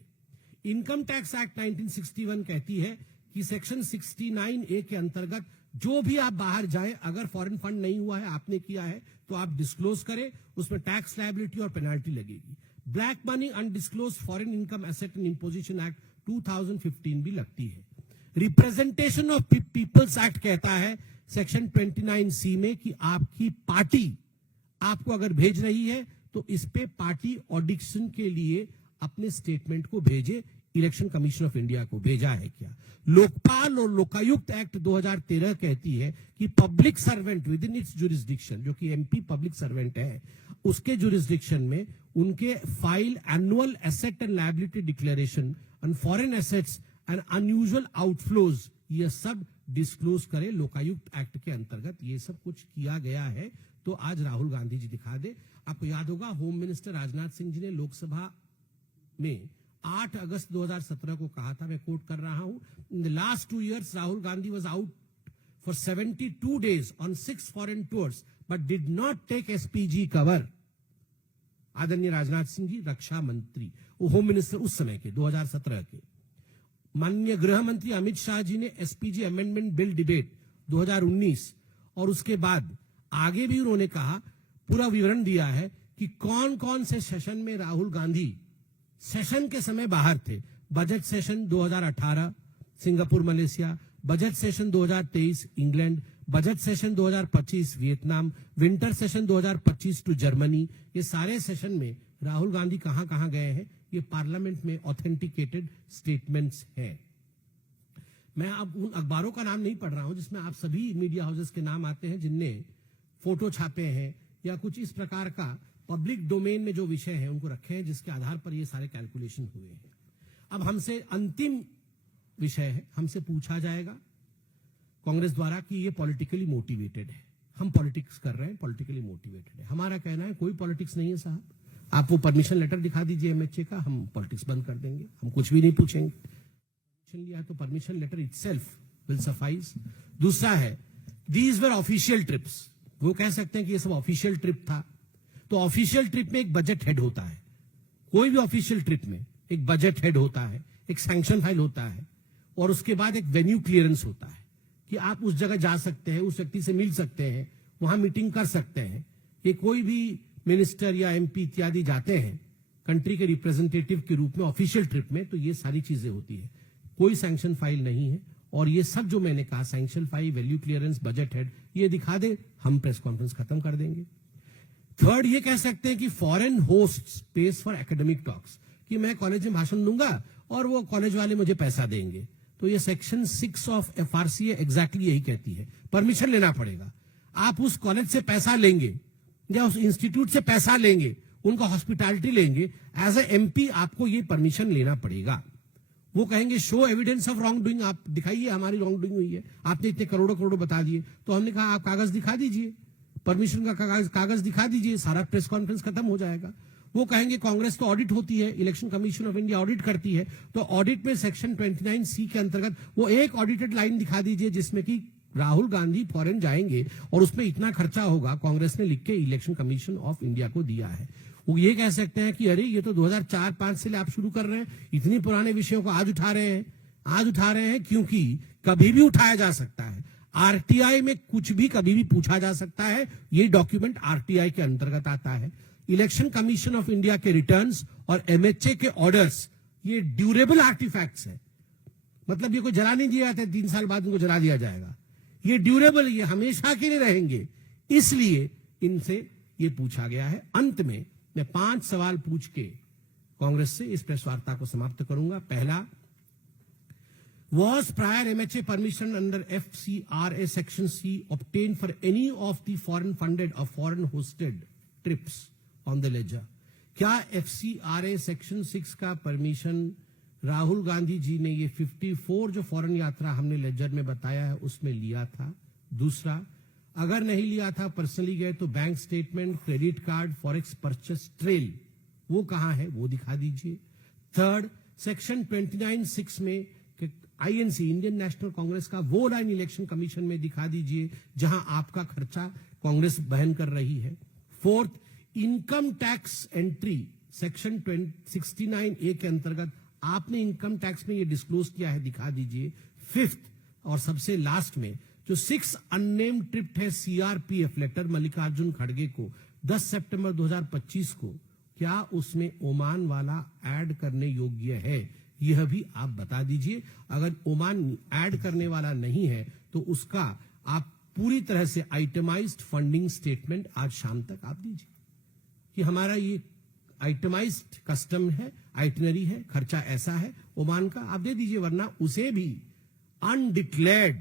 इनकम टैक्स एक्ट 1961 कहती है कि सेक्शन 69A के अंतर्गत जो भी आप बाहर जाएं, अगर फॉरेन फंड नहीं हुआ है, आपने किया है, तो आप डिस्क्लोज करें, उसमें टैक्स लायबिलिटी और पेनाल्टी लगेगी। Black money, undisclosed foreign income asset and imposition act 2015 भी लगती है। रिप्रेजेंटेशन ऑफ पीपल्स एक्ट कहता है सेक्शन 29C में कि आपकी पार्टी आपको अगर भेज रही है तो इस पे पार्टी ऑडिशन के लिए अपने स्टेटमेंट को भेजे। इलेक्शन कमीशन ऑफ इंडिया को भेजा है क्या? लोकपाल और लोकायुक्त एक्ट 2013 कहती है कि public servant with in its jurisdiction, जो कि MP पब्लिक सर्वेंट है, उसके जुरिस्डिक्शन में उनके file annual asset and liability declaration on foreign assets and unusual outflows, ये सब डिस्क्लोज करे। लोकायुक्त एक्ट के अंतर्गत ये सब कुछ किया गया है। तो आज राहुल गांधी जी दिखा दे। आपको याद होगा होम मिनिस्टर राजनाथ सिंह जी ने लोकसभा में 8 अगस्त 2017 को कहा था, मैं कोट कर रहा हूं, in the last 2 years Rahul Gandhi was out for 72 days on 6 foreign tours but did not take SPG cover. आदरणीय राजनाथ सिंह जी रक्षा मंत्री, होम मिनिस्टर उस समय के 2017 के। माननीय गृह मंत्री अमित शाह जी ने SPG अमेंडमेंट बिल डिबेट 2019, और उसके बाद आगे भी उन्होंने कहा, पूरा विवरण दिया है कि कौन कौन से सेशन में राहुल गांधी सेशन के समय बाहर थे। Budget session 2018 Singapore Malaysia, budget session 2023 England, budget session 2025 Vietnam, winter session 2025 to Germany. ये सारे सेशन में राहुल गांधी कहां कहां गए हैं, ये पार्लियामेंट में ऑथेंटिकेटेड स्टेटमेंट्स है। मैं अब उन अखबारों का नाम नहीं पढ़ रहा हूं जिसमें आप सभी मीडिया हाउसेस के नाम आते हैं, जिनने फोटो छापे हैं या कुछ इस प्रकार का पब्लिक डोमेन में जो विषय है उनको रखे हैं, जिसके आधार पर ये सारे कैलकुलेशन हुए हैं। अब हमसे अंतिम विषय है, हमसे पूछा जाएगा कांग्रेस द्वारा कि ये पॉलिटिकली मोटिवेटेड है, हम पॉलिटिक्स कर रहे हैं, पॉलिटिकली मोटिवेटेड है। हमारा कहना है कोई पॉलिटिक्स नहीं है साहब, आप वो परमिशन लेटर दिखा दीजिए MHA का, हम पॉलिटिक्स बंद कर देंगे, हम कुछ भी नहीं पूछेंगे। परमिशन लिया है तो permission letter itself will suffice. दूसरा है, दीज वर ऑफिशियल ट्रिप्स, वो कह सकते हैं कि ये सब ऑफिशियल ट्रिप था। तो ऑफिशियल ट्रिप में एक बजट हेड होता है, कोई भी ऑफिशियल ट्रिप में एक बजट हेड होता है, एक सैंक्शन फाइल होता है, और उसके बाद एक वेन्यू क्लियरेंस होता है कि आप उस जगह जा सकते हैं, उस व्यक्ति से मिल सकते हैं, वहां मीटिंग कर सकते हैं। ये कोई भी मिनिस्टर या MP इत्यादि जाते हैं कंट्री के रिप्रेजेंटेटिव के रूप में ऑफिशियल ट्रिप में, तो ये सारी चीजें होती है। कोई सैंक्शन फाइल नहीं है, और ये सब जो मैंने कहा, sanction file, value clearance, budget head, ये दिखा दे, हम प्रेस कॉन्फ्रेंस खत्म कर देंगे। थर्ड, ये कह सकते हैं कि foreign hosts pays for academic talks, कि मैं कॉलेज में भाषण दूंगा और वो कॉलेज वाले मुझे पैसा देंगे। तो ये सेक्शन 6 ऑफ एफआरसीए एग्जैक्टली यही कहती है, परमिशन लेना पड़ेगा। आप उस कॉलेज से पैसा लेंगे या उस इंस्टीट्यूट से पैसा लेंगे, उनका हॉस्पिटैलिटी लेंगे, एज ए एमपी आपको ये परमिशन लेना पड़ेगा। वो कहेंगे show evidence of wrong doing, आप दिखाइए हमारी रॉन्ग डूइंग हुई है, आपने इतने करोड़ों करोड़ों बता दिए। तो हमने कहा आप कागज दिखा दीजिए, परमिशन का कागज दिखा दीजिए, सारा प्रेस कॉन्फ्रेंस खत्म हो जाएगा। वो कहेंगे कांग्रेस तो ऑडिट होती है, election commission of India audit करती है, तो ऑडिट में सेक्शन 29C के अंतर्गत वो एक ऑडिटेड लाइन दिखा दीजिए जिसमें कि राहुल गांधी फॉरेन जाएंगे और उसमें इतना खर्चा होगा, कांग्रेस ने लिख के इलेक्शन कमीशन ऑफ इंडिया को दिया है। वो ये कह सकते हैं कि अरे ये तो 2004-5 से आप शुरू कर रहे हैं, इतनी पुराने विषयों को आज उठा रहे हैं क्योंकि कभी भी उठाया जा सकता है। आरटीआई में कुछ भी कभी भी पूछा जा सकता है, ये डॉक्यूमेंट आरटीआई के अंतर्गत आता है। इलेक्शन कमीशन ऑफ इंडिया के रिटर्न्स और एमएचए के ऑर्डर्स ये ड्यूरेबल आर्टिफैक्ट्स है, मतलब ये कोई जला नहीं दिया जाता है, 3 साल बाद उनको जला दिया जाएगा, ये ड्यूरेबल, ये हमेशा के लिए रहेंगे, इसलिए इनसे ये पूछा गया है। अंत में मैं 5 सवाल पूछ के कांग्रेस से इस प्रेस वार्ता को समाप्त करूंगा। पहला, was prior MHA permission under FCRA section C obtained for any of the foreign funded or foreign hosted trips on the ledger? क्या FCRA section 6 का परमिशन राहुल गांधी जी ने ये 54 जो फॉरेन यात्रा हमने लेजर में बताया है उसमें लिया था? दूसरा, अगर नहीं लिया था, पर्सनली गए, तो bank statement, credit card, forex purchase trail वो कहां है, वो दिखा दीजिए। थर्ड, सेक्शन 29(6) में आईएनसी, इंडियन नेशनल कांग्रेस का वो लाइन इलेक्शन कमीशन में दिखा दीजिए जहां आपका खर्चा कांग्रेस वहन कर रही है। Fourth, income tax entry section 69A के अंतर्गत आपने इनकम टैक्स में ये डिस्क्लोज किया है, दिखा दीजिए। फिफ्थ और सबसे लास्ट में जो 6 अननेम्ड ट्रिप है सीआरपीएफ लेटर मल्लिकार्जुन खड़गे को 10 सितंबर 2025 को, क्या उसमें ओमान वाला ऐड करने योग्य है, यह भी आप बता दीजिए। अगर ओमान ऐड करने वाला नहीं है तो उसका आप पूरी तरह से आइटमाइज्ड फंडिंग स्टेटमेंट आज शाम तक आप दीजिए कि हमारा ये आइटमाइज्ड कस्टम है, आइटनरी है, खर्चा ऐसा है ओमान का, आप दे दीजिए, वरना उसे भी अनडिक्लेयर्ड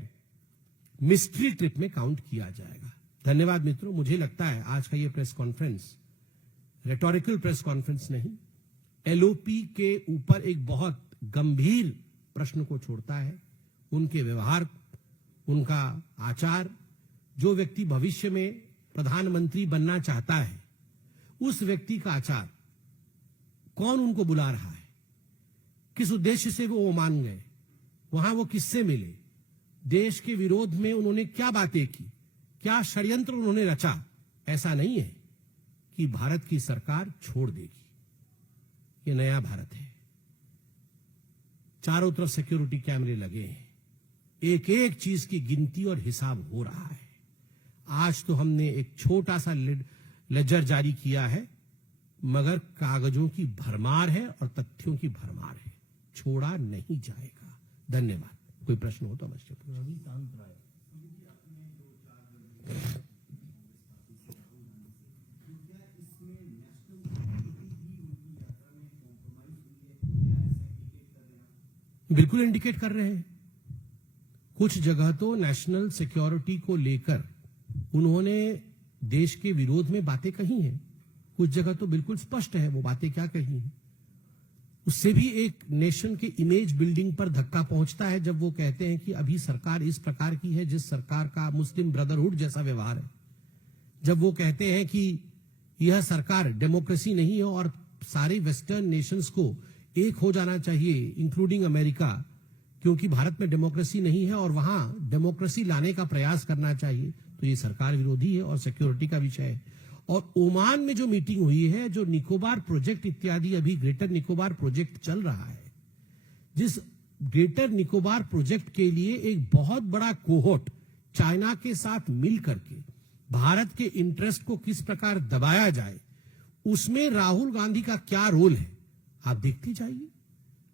मिस्ट्री ट्रिप में काउंट किया जाएगा। धन्यवाद मित्रों, मुझे लगता है आज का ये press conference rhetorical press conference नहीं, एलओपी के ऊपर एक बहुत गंभीर प्रश्न को छोड़ता है। उनके व्यवहार, उनका आचार, जो व्यक्ति भविष्य में प्रधानमंत्री बनना चाहता है उस व्यक्ति का आचार, कौन उनको बुला रहा है, किस उद्देश्य से वो ओमान गए, वहां वो किससे मिले, देश के विरोध में उन्होंने क्या बातें की, क्या षड्यंत्र उन्होंने रचा। ऐसा नहीं है कि भारत की सरकार छोड़ देगी, ये नया भारत है, चारों तरफ सिक्योरिटी कैमरे लगे हैं, एक एक चीज की गिनती और हिसाब हो रहा है। आज तो हमने एक छोटा सा लेजर जारी किया है, मगर कागजों की भरमार है और तथ्यों की भरमार है, छोड़ा नहीं जाएगा। धन्यवाद। कोई प्रश्न हो तो अवश्य पूछिए। बिल्कुल इंडिकेट कर रहे हैं। कुछ जगह तो नेशनल सिक्योरिटी को लेकर उन्होंने देश के विरोध में बातें कही हैं, कुछ जगह तो बिल्कुल स्पष्ट है वो बातें क्या कही हैं। उससे भी एक नेशन के इमेज बिल्डिंग पर धक्का पहुंचता है जब वो कहते हैं कि अभी सरकार इस प्रकार की है जिस सरकार का मुस्लिम ब्रदरहुड जैसा व्यवहार है, जब वो कहते हैं कि यह सरकार डेमोक्रेसी नहीं है और सारे वेस्टर्न नेशंस को एक हो जाना चाहिए इंक्लूडिंग अमेरिका, क्योंकि भारत में डेमोक्रेसी नहीं है और वहां डेमोक्रेसी लाने का प्रयास करना चाहिए, तो ये सरकार विरोधी है और सिक्योरिटी का विषय है। और ओमान में जो मीटिंग हुई है, जो निकोबार प्रोजेक्ट इत्यादि, अभी ग्रेटर निकोबार प्रोजेक्ट चल रहा है, जिस ग्रेटर निकोबार प्रोजेक्ट के लिए एक बहुत बड़ा कोहोर्ट चाइना के साथ मिल करके भारत के इंटरेस्ट को किस प्रकार दबाया जाए, उसमें राहुल गांधी का क्या रोल है आप देखते जाइए,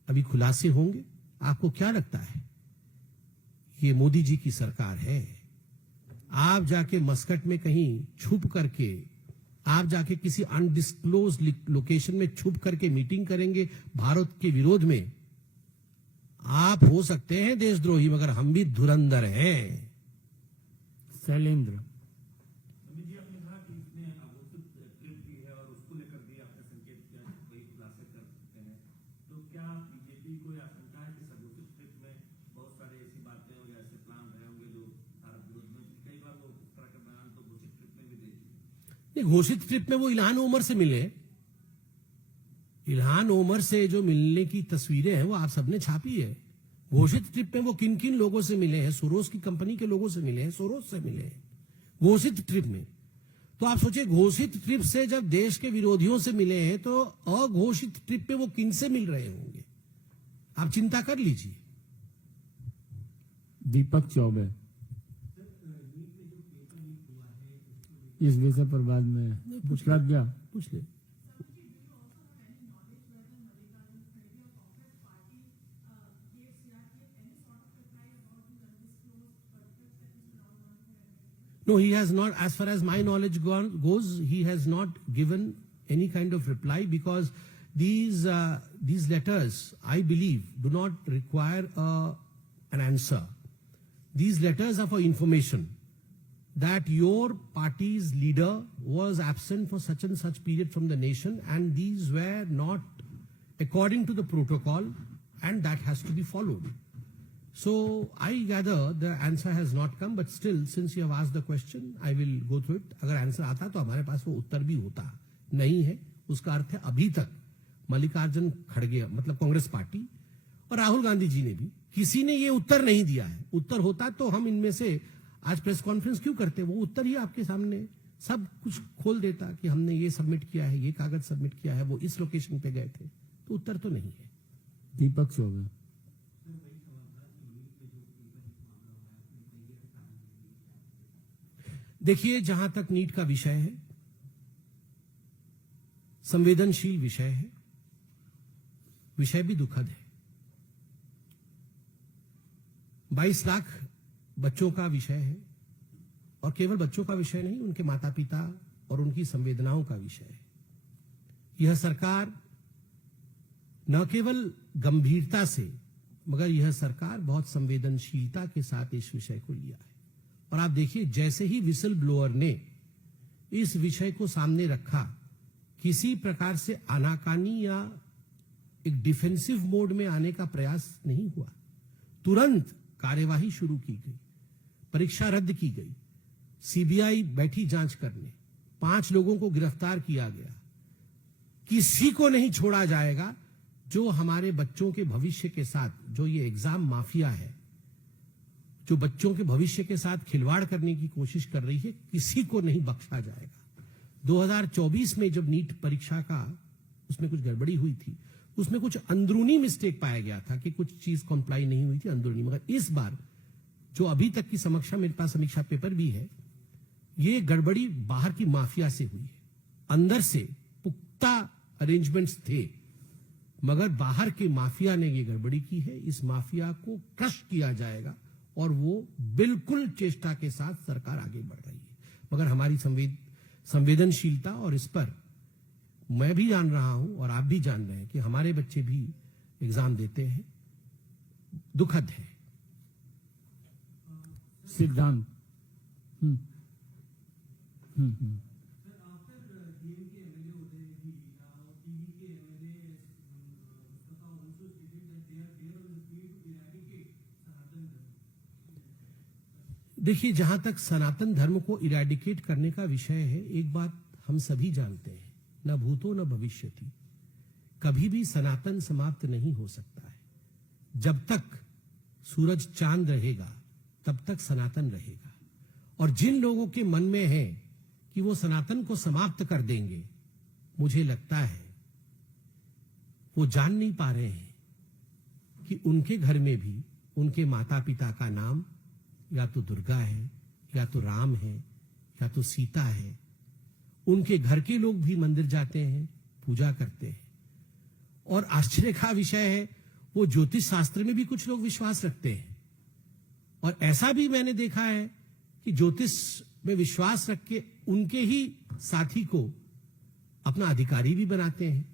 अभी खुलासे होंगे। आपको क्या लगता है ये मोदी जी की सरकार है? आप जाके मस्कट में कहीं छुप करके, आप जाके किसी अनडिस्क्लोज लोकेशन में छुप करके मीटिंग करेंगे भारत के विरोध में? आप हो सकते हैं देशद्रोही, मगर हम भी धुरंधर हैं। शैलेंद्र। अमित जी, आपने कहा कि इसने आघोषित ट्रिप की है और उसको लेकर भी आपने संकेत किया कि कोई खुलासे कर सकते हैं, तो क्या बीजेपी को यह आशंका है कि इस आघोषित ट्रिप में बहुत सारे ऐसी बातें और ऐसे प्लान रहे होंगे जो भारत विरोध में, कई बार वो इस तरह के बयान तो घोषित ट्रिप में भी दे दिए। घोषित ट्रिप में वो इल्हान ओमर से मिले। इल्हान ओमर से जो मिलने की तस्वीरें हैं वो आप सबने छापी है। घोषित ट्रिप में वो किन किन लोगों से मिले हैं? सोरोस की कंपनी के लोगों से मिले हैं, सोरोस से मिले हैं घोषित ट्रिप में। तो आप सोचिए, घोषित ट्रिप से जब देश के विरोधियों से मिले हैं तो अघोषित ट्रिप पे वो किन से मिल रहे होंगे? आप चिंता कर लीजिए। दीपक चौबे। इस विषय पर बाद में पूछ गया। पूछ ले। No, he has not, as far as my knowledge goes, he has not given any kind of reply, because these letters, I believe, do not require an answer. These letters are for information, that your party's leader was absent for such and such period from the nation, and these were not according to the protocol, and that has to be followed. So I gather the answer has not come, but still, since you have asked the question, I will go through it. अगर answer आता तो हमारे पास वो उत्तर भी होता, नहीं है उसका अर्थ है अभी तक मल्लिकार्जुन खड़गे, मतलब कांग्रेस पार्टी और राहुल गांधी जी ने भी किसी ने ये उत्तर नहीं दिया है। उत्तर होता तो हम इनमें से आज प्रेस कॉन्फ्रेंस क्यों करते? वो उत्तर ही आपके सामने सब कुछ खोल देता कि हमने ये सबमिट किया है, ये कागज सबमिट किया है, वो इस लोकेशन पे गए थे। तो उत्तर तो नहीं है। दीपक चौबे। देखिए, जहां तक नीट का विषय है, संवेदनशील विषय है, विषय भी दुखद है। 22 लाख बच्चों का विषय है, और केवल बच्चों का विषय नहीं, उनके माता पिता और उनकी संवेदनाओं का विषय है। यह सरकार न केवल गंभीरता से, मगर यह सरकार बहुत संवेदनशीलता के साथ इस विषय को लिया है। और आप देखिए, जैसे ही विसल ब्लोअर ने इस विषय को सामने रखा, किसी प्रकार से आनाकानी या एक डिफेंसिव मोड में आने का प्रयास नहीं हुआ। तुरंत कार्यवाही शुरू की गई, परीक्षा रद्द की गई, सीबीआई बैठी जांच करने, 5 लोगों को गिरफ्तार किया गया। किसी को नहीं छोड़ा जाएगा जो हमारे बच्चों के भविष्य के साथ, जो ये एग्जाम माफिया है, जो बच्चों के भविष्य के साथ खिलवाड़ करने की कोशिश कर रही है, किसी को नहीं बख्शा जाएगा। 2024 में जब नीट परीक्षा का उसमें कुछ गड़बड़ी हुई थी, उसमें कुछ अंदरूनी मिस्टेक पाया गया था कि कुछ चीज कंप्लाई नहीं हुई थी अंदरूनी, मगर इस बार जो अभी तक की समीक्षा, मेरे पास समीक्षा पेपर भी है, ये गड़बड़ी बाहर की माफिया से हुई है। अंदर से पुख्ता अरेंजमेंट्स थे, मगर बाहर के माफिया ने ये गड़बड़ी की है। इस माफिया को क्रश किया जाएगा, और वो बिल्कुल चेष्टा के साथ सरकार आगे बढ़ रही है। मगर हमारी संवेदनशीलता, और इस पर मैं भी जान रहा हूं और आप भी जान रहे हैं कि हमारे बच्चे भी एग्जाम देते हैं, दुखद है। सिद्धांत। देखिए, जहां तक सनातन धर्म को इरेडिकेट करने का विषय है, एक बात हम सभी जानते हैं, न भूतो न भविष्यति, कभी भी सनातन समाप्त नहीं हो सकता है। जब तक सूरज चांद रहेगा, तब तक सनातन रहेगा। और जिन लोगों के मन में है कि वो सनातन को समाप्त कर देंगे, मुझे लगता है वो जान नहीं पा रहे हैं कि उनके घर में भी उनके माता पिता का नाम या तो दुर्गा है, या तो राम है, या तो सीता है। उनके घर के लोग भी मंदिर जाते हैं, पूजा करते हैं। और आश्चर्य का विषय है, वो ज्योतिष शास्त्र में भी कुछ लोग विश्वास रखते हैं। और ऐसा भी मैंने देखा है कि ज्योतिष में विश्वास रख के उनके ही साथी को अपना अधिकारी भी बनाते हैं।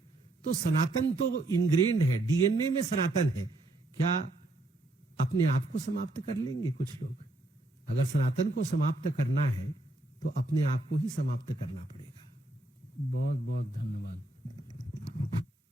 तो सनातन तो इनग्रेन्ड है, डीएनए में सनातन है। क्या अपने आप को समाप्त कर लेंगे कुछ लोग। अगर सनातन को समाप्त करना है तो अपने आप को ही समाप्त करना पड़ेगा। बहुत बहुत धन्यवाद।